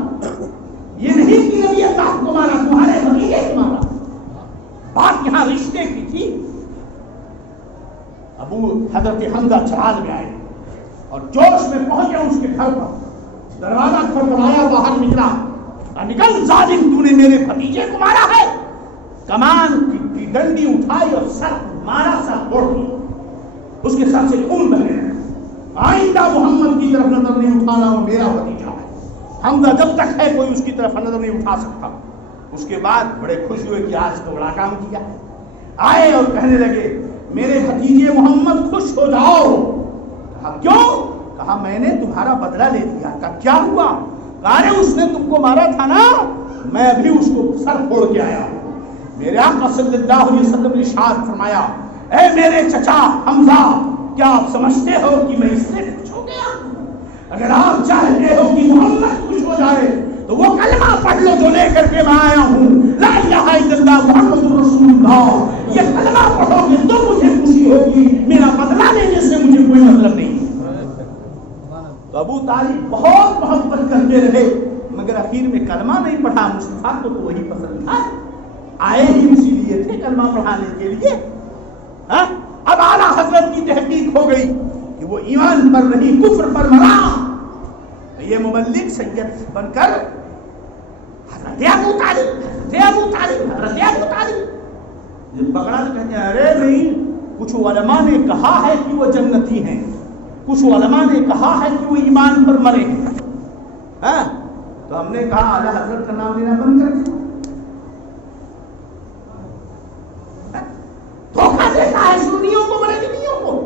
یہ نہیں کہ نبی اللہ کو مارا، تمہارے بھتیجے کو مارا۔ بات یہاں رشتے کی تھی۔ ابو حضرت حمزہ چراغ میں آئے اور جوش میں پہنچے اس کے گھر پر، دروازہ کھٹکھٹایا، باہر نکلا، نکل ظالم، تو نے میرے بھتیجے کو مارا ہے۔ کمان کی ڈنڈی اٹھائی اور سر مارا، سر توڑ دیا، اس کے سر سے خون بہ گیا۔ آئندہ محمد کی طرف نظر نہیں اٹھانا، وہ میرا بھتیجا ہے، حمزہ جب تک ہے کوئی اس کی طرف نظر نہیں اٹھا سکتا۔ اس کے بعد بڑے خوش ہوئے کہ آج تو بڑا کام کیا ہے، آئے اور کہنے لگے میرے بھتیجے محمد خوش ہو جاؤ۔ کہا کیوں؟ کہا میں نے تمہارا بدلہ لے لیا۔ کہا کیا ہوا؟ کہا اس نے تم کو مارا تھا نا، میں ابھی اس کو سر پھوڑ کے آیا ہوں۔ میرے آقا صلی اللہ علیہ وسلم نے ارشاد فرمایا، اے میرے چچا حمزہ، کیا آپ سمجھتے ہو کہ میں اس سے خوش ہو گیا؟ اگر آپ چاہتے ہو کہ محمد خوش ہو جائے تو وہ کلمہ پڑھ لو جو لے کر کے میں آیا ہوں، لا الہ الا اللہ محمد رسول اللہ۔ یہ کلمہ پڑھو گے تو مجھے خوشی ہوگی، میرا بدلہ لینے سے مجھے کوئی مطلب نہیں۔ تو ابو طالب بہت محبت کرتے رہے، مگر اخیر میں کلمہ نہیں پڑھا۔ مصطفیٰ کو تو وہی پسند تھا، آئے ہی اسی لیے تھے کلمہ پڑھانے کے لیے۔ اب اعلیٰ حضرت کی تحقیق ہو گئی کہ وہ ایمان پر نہیں کفر پر مرا۔ یہ مبلغ سید بن کر حضرت ابو طالب جب پکڑا تو کہتے ہیں ارے نہیں، کچھ علماء نے کہا ہے کہ وہ جنتی ہیں، کچھ علماء نے کہا ہے کہ وہ ایمان پر مرے ہیں۔ تو ہم نے کہا اعلیٰ حضرت کا نام لینا بند کر دیا، دھوکہ دیتا ہے سنیوں کو بریلویوں کو۔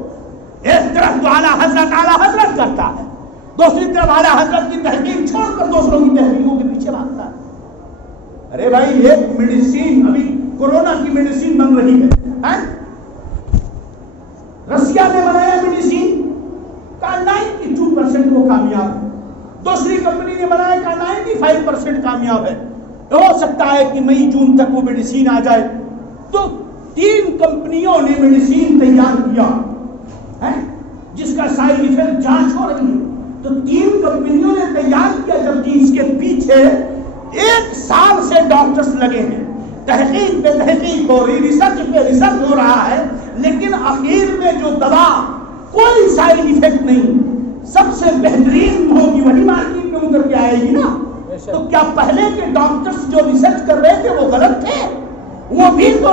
ایک طرف تو اعلیٰ حضرت کرتا ہے، دوسری طرف اعلیٰ حضرت کی تحقیق چھوڑ کر دوسروں کی تحقیقوں کے پیچھے بھاگتا ہے۔ ارے بھائی ایک میڈیسین، ابھی کورونا کی میڈیسین بن رہی ہے، رشیا نے بنایا میڈیسین کا 92% وہ کامیاب ہے، دوسری کمپنی نے بنایا کا 95% کامیاب ہے۔ ہو سکتا ہے کہ مئی جون تک وہ میڈیسین آ جائے۔ تو 3 کمپنیوں نے میڈیسین تیار کیا جس کا سائیڈ ایفیکٹ جانچ ہو رہی ہے۔ تو 3 کمپنیوں نے تیار کیا، جبکہ اس کے پیچھے 1 سال سے ڈاکٹرز لگے ہیں، تحقیق پہ تحقیق ہو رہی، ریسرچ پہ ریسرچ ہو رہا ہے، لیکن آخر میں جو دوا کوئی سائیڈ ایفیکٹ نہیں، سب سے بہترین ہوگی وہی مارکیٹ میں اتر کے آئے گی نا۔ تو کیا پہلے کے ڈاکٹرز جو ریسرچ کر رہے تھے وہ غلط تھے؟ وہ بھی تو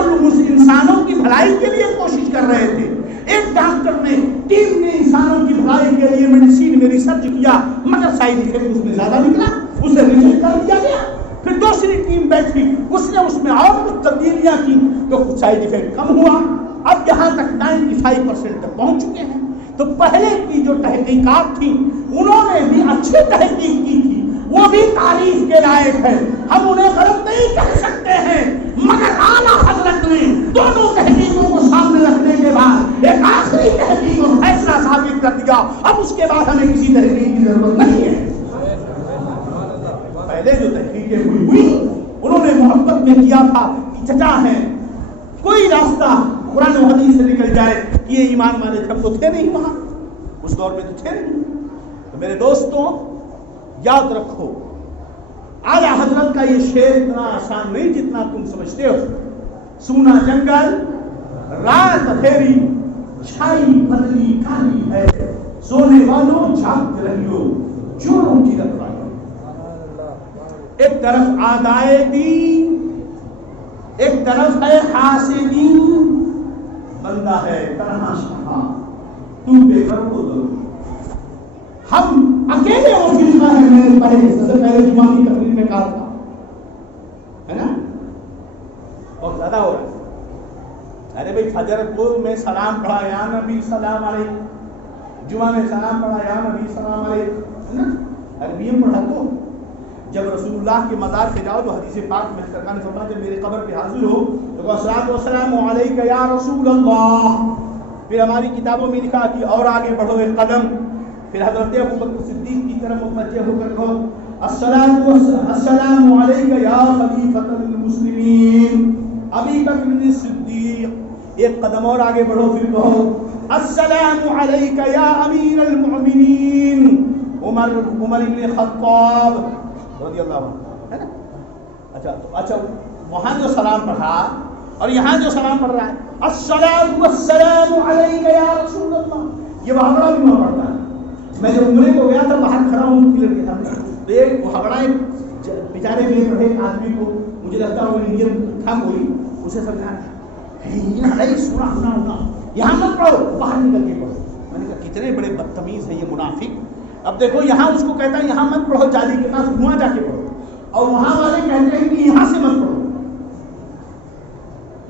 انسانوں کی بھلائی کے لیے کوشش کر رہے تھے۔ ایک ڈاکٹر نے، ٹیم نے انسانوں کی بھلائی کے لیے میڈیسین میں ریسرچ کیا، مگر سائیڈ ایفیکٹ اس میں زیادہ نکلا، اسے ریجیکٹ کر دیا گیا۔ پھر دوسری ٹیم بیٹھی، اس نے اس میں اور کچھ تبدیلیاں کی تو کچھ سائیڈ ایفیکٹ کم ہوا۔ اب یہاں تک 95% تک پہنچ چکے ہیں۔ تو پہلے کی جو تحقیقات تھی انہوں نے بھی اچھی تحقیق کی تھی، وہ بھی تعریف کے لائق ہے، ہم انہیں غلط نہیں کہہ سکتے ہیں، مگر اعلیٰ حضرت نے دونوں تحقیقوں کو سامنے رکھنے کے بعد ایک آخری تحقیق اور فیصلہ ثابت کر دیا۔ اب اس کے بعد ہمیں کسی تحقیق کی ضرورت نہیں ہے۔ پہلے جو تحقیقیں ہوئی انہوں نے محبت میں کیا تھا کہ چچا ہے، کوئی راستہ قرآن و حدیث سے نکل جائے کہ یہ ایمان والے تھے، ہم تو تھے نہیں وہاں، اس دور میں تو تھے نہیں۔ تو میرے دوستوں یاد رکھو، اعلیٰ حضرت کا یہ شعر اتنا آسان نہیں جتنا تم سمجھتے ہو۔ سونا جنگل رات اندھیری، چھائی بدلی کالی ہے، سونے والوں جاگتے رہیو، چوروں کی رکھوائی۔ ایک طرف آدائے دین، ایک طرف ہے حاسدین، بندہ ہے تنہا شہاں، تم بے گھر کو دو. ہم اکیلے اور فرقہ ہے. میں نے پہلے جمعہ کی تقریر میں کہا تھا ہے نا, اور زیادہ ہو رہا ہے. ارے بھائی فجر کو میں سلام پڑھا یا نبی سلام علیکم, جمعہ میں سلام پڑھا یا نبی سلام علیکم, ہے نا, عربی میں پڑھا. تو جب رسول اللہ کے مزار پہ جاؤ تو حدیث پاک میں سرکار نے فرمایا جب میرے قبر پہ حاضر ہو تو الصلاۃ والسلام علیک یا رسول اللہ. پھر ہماری کتابوں میں لکھا کہ اور آگے بڑھو ایک قدم, پھر حضرت ابوبکر صدیق کی طرف متوجہ ہو کر کہو السلام علیک یا خلیفۃ المسلمین ابی بکر صدیق. ایک قدم اور آگے بڑھو پھر کہو السلام علیک یا امیر المؤمنین عمر بن خطاب رضی اللہ عنہ, ہے نا. اچھا وہاں جو سلام پڑھا اور یہاں جو سلام پڑھ رہا ہے الصلاۃ والسلام علیک یا رسول اللہ, یہ وہاں بھی وہاں پڑھتا ہے. میں جب عمرے کو گیا تھا باہر کھڑا ہوں کی لڑکی تھا, ایک ہبڑا بیچارے میں پڑھے آدمی کو مجھے لگتا ہے وہ انڈین تھا کوئی, اسے سمجھا سنا ہونا یہاں مت پڑھو باہر نکل کے پڑھو. میں نے کہا کتنے بڑے بدتمیز ہے یہ منافق. اب دیکھو یہاں اس کو کہتا ہے یہاں مت پڑھو جالی کے پاس, وہاں جا کے پڑھو, اور وہاں والے کہتے ہیں کہ یہاں سے مت پڑھو.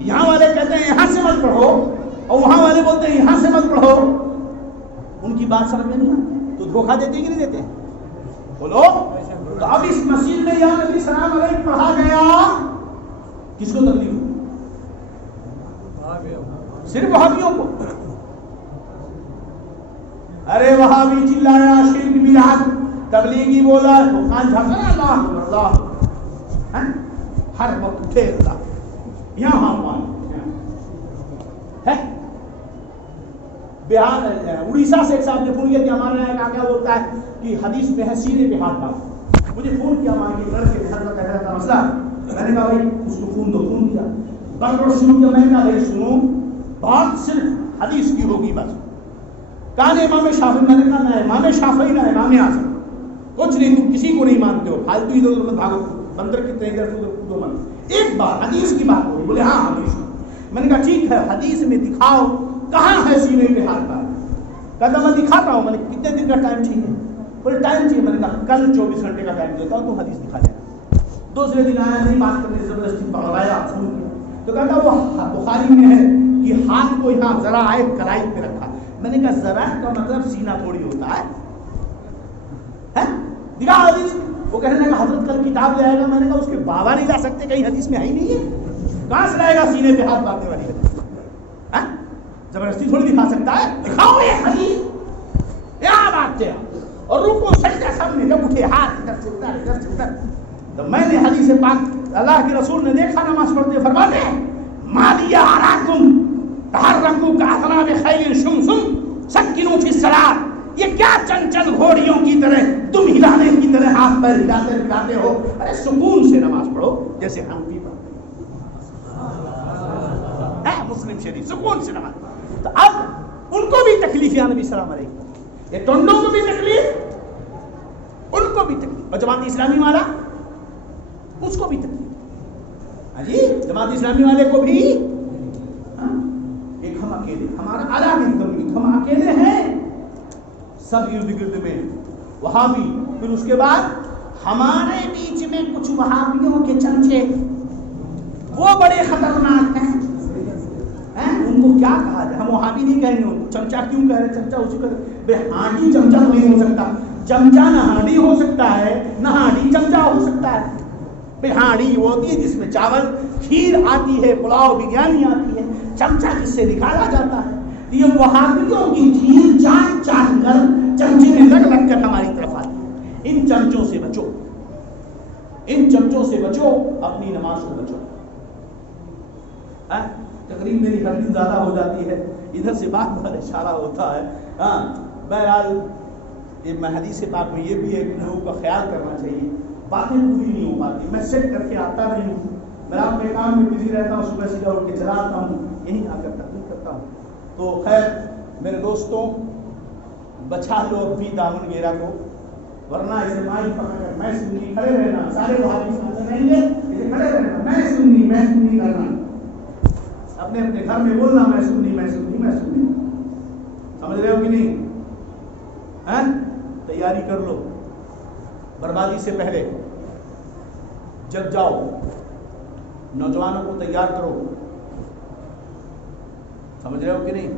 یہاں والے کہتے ہیں یہاں سے مت پڑھو اور وہاں والے بولتے ہیں یہاں سے مت پڑھو. ان کی بات سمجھ میں نہیں آتی تو دھوکہ دیتے کہ نہیں دیتے بولو. تو اب اس مسجد میں یا نبی سلام علیکم پڑھا گیا, کس کو تکلیف ہوئی؟ صرف وہابیوں کو. ارے وہابی چلایا شرک بدعت, تبلیغی بولا تو کان جھانکا اللہ اللہ, ہر وقت اٹھے اللہ یہاں ہے. بہار اڑیسہ سے ایک صاحب نے فون کیا کہ ہمارے یہاں کیا بولتا ہے کہ حدیث میں ہے سینے پہ ہاتھ ڈالو. مجھے فون کیا وہاں کے گھر کے گھر کا کہہ رہا تھا مسئلہ. میں نے کہا بھائی اس کو فون دو. فون کیا بند شروع کیا. میں نے کہا بھائی سنو بات صرف حدیث کی ہوگی بس. کہا امام شافعی. میں نے کہا نہ امام شافعی نہ امام اعظم, کچھ نہیں, تم کسی کو نہیں مانتے ہو, فالتو ادھر ادھر بھاگو, بندر کتنے ادھر ادھر دو من. ایک بار حدیث کی بات ہوئی. بولے ہاں حدیث. میں نے کہا ٹھیک ہے حدیث میں دکھاؤ کہاں ہے سینے پہ ہاتھ ڈالنا. کہتا میں دکھاتا ہوں. میں نے کتنے دن کا ٹائم چاہیے؟ بولے ٹائم چاہیے. میں نے کہا کل 24 گھنٹے کا ٹائم دیتا ہوں تو حدیث دکھا دینا. دوسرے دن آیا نہیں بات کرنے زبردستی پکڑایا فون کیا تو کہتا وہ بخاری میں ہے کہ ہاتھ کو یہاں ذرا آئے کلائی پہ رکھا. میں نے کہا ذرا کا مطلب سینہ تھوڑی ہوتا ہے دکھا حدیث. وہ کہنے لگا حضرت کل کتاب لے آئے گا. میں نے کہا اس کے بابا نہیں لا سکتے, کہیں حدیث میں آئی نہیں ہے, کہاں سے لائے گا سینے پہ ہاتھ باندھنے والی حدیث؟ زبردستی تھوڑی دکھا سکتا ہے. دکھاؤ یہ حدیث کیا بات ہے. اور رکو سجدہ سب نے جب اٹھے ہاتھ ادھر سے ادھر ادھر سے ادھر, تو میں نے حدیث پاک اللہ کے رسول نے دیکھا نماز پڑھتے فرماتے ہیں مالیا اراکم تحرکوا کاثناب خیل شمسم سکنوا فی الصلاۃ. یہ کیا چنچل گھوڑیوں کی طرح تم ہلانے کی طرح ہاتھ پیر ہلاتے ہلاتے ہو. ارے سکون سے نماز پڑھو جیسے ہم بھی پڑھتے ہیں. مسلم شریف سکون سے نماز. تو اب ان کو بھی تکلیف یا نبی سلام علیکم, یہ ٹنڈوں کو بھی تکلیف, ان کو بھی تکلیف, اور جماعت اسلامی والا اس کو بھی تکلیف. ہاں جی جماعت اسلامی والے کو بھی. ایک ہم اکیلے, ہمارا الگ انکم, ہم اکیلے ہیں سب ارد گرد میں وہابی. پھر اس کے بعد ہمارے بیچ میں کچھ وہابیوں کے چمچے, وہ بڑے خطرناک ہیں. ان کو کیا کہا جائے؟ ہم وہابی نہیں کہیں گے. چمچا کیوں کہہ رہے؟ چمچا اسی کا ہانڈی چمچا تو نہیں ہو سکتا. چمچا نہ ہانڈی ہو سکتا ہے, نہ ہانڈی چمچا ہو سکتا ہے. ہانڈی وہ ہوتی ہے جس میں چاول کھیر آتی ہے, پلاؤ بریانی آتی ہے. چمچا جس سے نکالا جاتا ہے. یہ وہابیوں کی کھیر چاٹ چاٹ کر چمچے میں لگ لگ کر ہماری طرف آتی ہے. ان چمچوں سے بچو, ان چمچوں سے بچو, اپنی نماز کو بچو. تقریب میری ہر دن زیادہ ہو جاتی ہے, ادھر سے بات بہت اشارہ ہوتا ہے. بہرحال حدیث پاک میں یہ بھی ہے کہ لوگوں کا خیال کرنا چاہیے. باتیں پوری نہیں ہو پاتی. میں سیٹ کر کے آتا نہیں ہوں, میں اپنے کام میں بزی رہتا ہوں, صبح سیدھا اٹھ کے چلا آتا ہوں, یہیں آ کر تقریر کرتا ہوں. تو خیر میرے دوستوں, بچا لو اپنی دامن گیرا کو, ورنہ اسے مائی پکڑ کر میں سنی کھڑے رہنا. سارے وہابی سامنے رہیں گے, اسے کھڑے رہنا, میں سنی کرنا. اپنے اپنے گھر میں بولنا میں سنی. سمجھ رہے ہو کہ نہیں؟ تیاری کر لو بربادی سے پہلے، جب جاؤ نوجوانوں کو تیار کرو. سمجھ رہے ہو کہ نہیں؟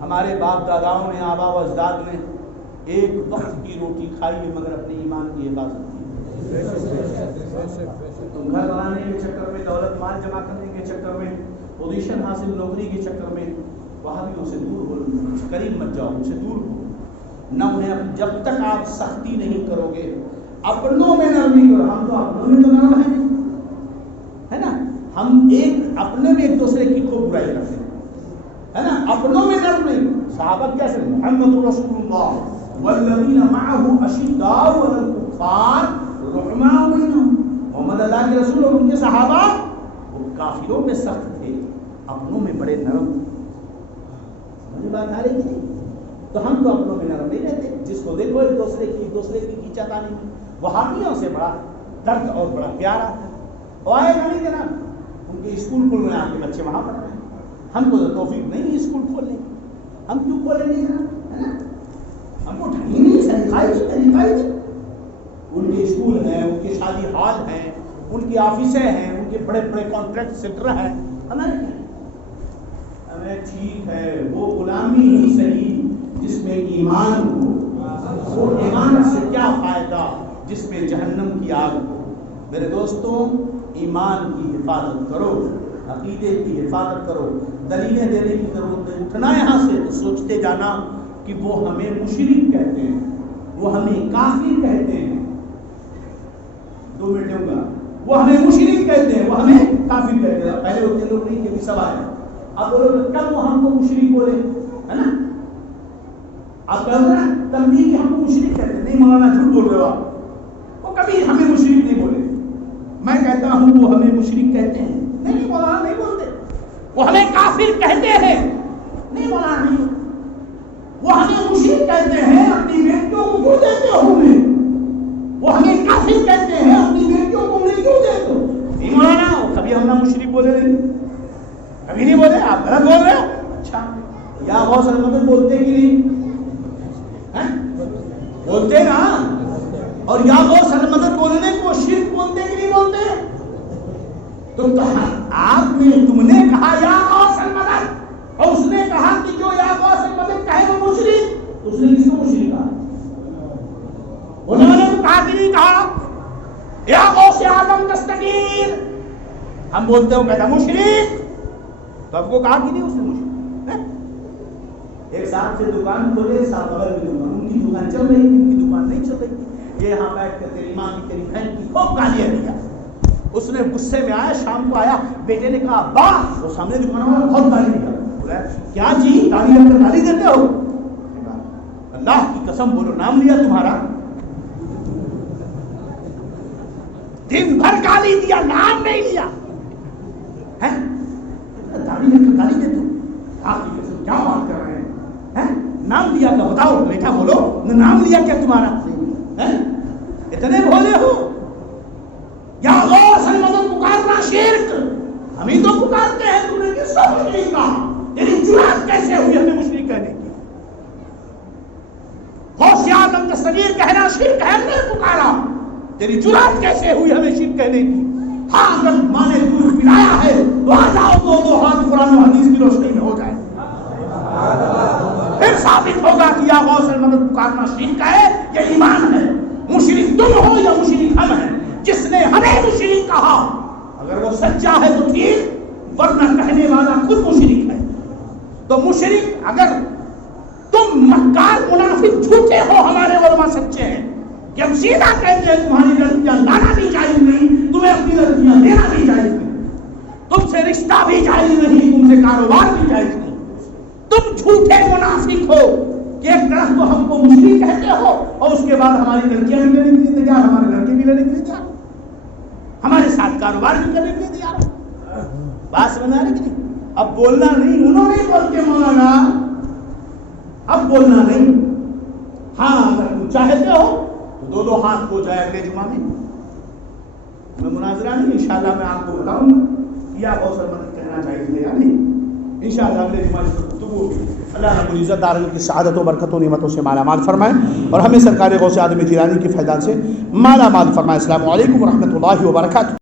ہمارے باپ داداؤں نے، آبا و اجداد نے ایک وقت کی روٹی کھائی ہے مگر اپنے ایمان کی حفاظت کی. تم گھر بنانے کے چکر میں، دولت مال جمع کرنے کے چکر میں، پوزیشن حاصل نوکری کے چکر میں وہابیوں سے دور ہو، قریب مت جاؤ، ان سے دور ہو نہ. انہیں جب تک آپ سختی نہیں کرو گے، اپنوں میں نرمی کرو. ہم تو اپنوں میں تو نرم ہیں، ہے نا؟ ہم ایک اپنے میں ایک دوسرے کی خوب برائی کرتے ہیں، ہے نا؟ اپنوں میں نرم نہیں. صحابہ کیسے؟ محمد رسول اللہ والذین معه اشداء علی الکفار رحماء بینہم. محمد اللہ کے رسول اور ان کے صحابہ وہ کافروں میں سخت تھے، اپنوں میں بڑے نرم. مجھے بات آ رہی تھی؟ تو ہم تو اپنوں میں نرم نہیں رہتے. جس کو دیکھو ایک دوسرے کی کھینچا تانی میں. وہابیوں سے بڑا درد اور بڑا پیار آتا ہے. وہ آئے گا نہیں جناب، ان کے اسکول کھل رہے ہیں، آپ کے بچے وہاں پڑھ رہے ہیں. ہم کو تو توفیق نہیں ہے اسکول کھولنے کی، ہم کیوں کھولیں گے جناب؟ ہے نا؟ ہم کو ڈھنگ نہیں، طریقہ نہیں. ان کے اسکول ہیں، ان کے شادی ہال ہیں، ان کی آفیسیں ہیں، ان کے بڑے بڑے کانٹریکٹ سیکٹر ہیں. ہمارے ہمیں ٹھیک ہے وہ غلامی ہی صحیح جس میں ایمان ہو. وہ ایمان سے کیا فائدہ جس میں جہنم کی آگ ہو. میرے دوستوں، ایمان کی حفاظت کرو، عقیدے کی حفاظت کرو. دلیلیں دینے کی ضرورت ہے. اٹھنا یہاں سے تو سوچتے جانا کہ وہ ہمیں مشرک کہتے ہیں، وہ ہمیں کافر کہتے ہیں. 2 منٹ دوں گا. وہ ہمیں مشرک کہتے ہیں، وہ ہمیں کافر کہتے ہیں. پہلے اتنے لوگ نہیں کہ بھی سب آئے. اب بولو کب وہ ہم کو مشرک بولے، ہے نا؟ آپ کہو نا تبلیغ ہم کو مشرک کہتے ہیں. نہیں مولانا جھوٹ بول رہے ہو آپ، وہ کبھی ہمیں مشرک نہیں بولے. میں کہتا ہوں وہ ہمیں مشرک کہتے ہیں. نہیں مولانا نہیں بولتے. وہ ہمیں کافر کہتے ہیں. نہیں مولانا نہیں. وہ ہمیں مشرک کہتے ہیں، اپنی بیٹیوں کو کیوں دیتے ہو ہمیں؟ وہ ہمیں کافر کہتے ہیں، اپنی بیٹیوں کو نہیں کیوں دیتے ہو؟ نہیں مولانا کبھی ہم نہ مشرک بولے نہیں، کبھی نہیں بولے. آپ غلط بول رہے ہو. اچھا یا غوث المدد بولتے کہ نہیں؟ بولتے نا. اور یا غوث المدد بولنے کو شرک بولتے کہ نہیں بولتے؟ تو تم نے کہا یا غوث المدد، اور اس نے کہا کہ جو یا غوث المدد کہے وہ مشرک. اس نے کس کو مشرک کہا؟ انہوں نے تو کہا کہ نہیں کہا یا غوث اعظم دستگیر. ہم بولتے ہو کہتا مشرک. تو آپ کو کہا کہ نہیں اس نے مشرک؟ ایک صاحب سے دکان کھولے، صاحب بغل میں دکان، ان کی دکان چل رہی تھی، ان کی دکان نہیں چل رہی تھی. یہ یہاں بیٹھ کر تیری ماں کی تیری بہن کی خوب گالیاں دیا. اس نے غصے میں آیا، شام کو آیا، بیٹے نے کہا ابا، وہ سامنے دکان والا بہت گالی دیا. بولا کیا جی گالی رکھ کر گالی دیتے ہو؟ اللہ کی قسم بولو نام لیا تمہارا؟ دن بھر گالی دیا، نام نہیں لیا. گالی رکھ کر گالی دیتے ہو؟ آپ کی قسم کیا بات کر رہے ہیں؟ نام لیا کا بتاؤ بیٹا، بولو نام لیا کیا تمہارا؟ اتنے بھولے ہو. یا غوث المدد پکارنا شرک. ہم ہی تو پکارتے ہیں، تم نے کس کو مشرک کہا؟ تیری جرات کیسے ہوئی ہمیں مشرک کہنے کی؟ غوث اعظم دستگیر کہنا شرک ہے، ہم نے پکارا. تیری جرات کیسے ہوئی ہمیں شرک کہنے کی؟ ہاں اگر ماں نے دودھ پلایا ہے تو آ جاؤ، 2 ہاتھ قرآن و حدیث کی روشنی میں ہو جائے، پھر ثابت ہوگا کہ یا غوث المدد پکارنا شرک ہے یا ایمان ہے. مشرک تم ہو یا مشرک ہم ہیں. جس نے ہمیں مشرک کہا اگر وہ سچا ہے تو ٹھیک، ورنہ کہنے والا خود مشرک ہے. تو مشرک اگر تم مکار منافق جھوٹے ہو، ہمارے علماء سچے ہیں کہ ہم سیدھا کہتے ہیں تمہاری لڑکیاں لانا بھی جائز نہیں، تمہیں اپنی لڑکیاں دینا بھی جائز نہیں، تم سے رشتہ بھی جائز نہیں، تم سے کاروبار بھی جائز نہیں. تم جھوٹے منافق ہو کہ ایک طرف تو ہم کو مشرک کہتے ہو اور اس کے بعد ہماری لڑکیاں بھی لینے کے لیے تیار، ہمارے لڑکے بھی لینے کے لیے تیار، ہمارے ساتھ کاروبار بھی کرنے کے لیے تیار. بات سمجھ آ رہی کہ نہیں؟ اب بولنا نہیں، انہوں نے بول کے مولانا اب بولنا نہیں. ہاں اگر تم چاہتے ہو تو 2 ہاتھ ہو جائے اگلے جمعہ میں مناظرہ نہیں، انشاءاللہ میں آپ کو بتاؤں گا یا غوث المدد کہنا چاہیے یا نہیں. انشاءاللہ اگلے جمعہ سے گفتگو ہوگی. اللہ رب العزت دارالعلوم کی سعادت و برکت و نعمتوں سے مالا مال فرمائے اور ہمیں سرکار غوث اعظم جیلانی کے فیضان سے مالا مال فرمائے. السلام علیکم ورحمۃ اللہ وبرکاتہ.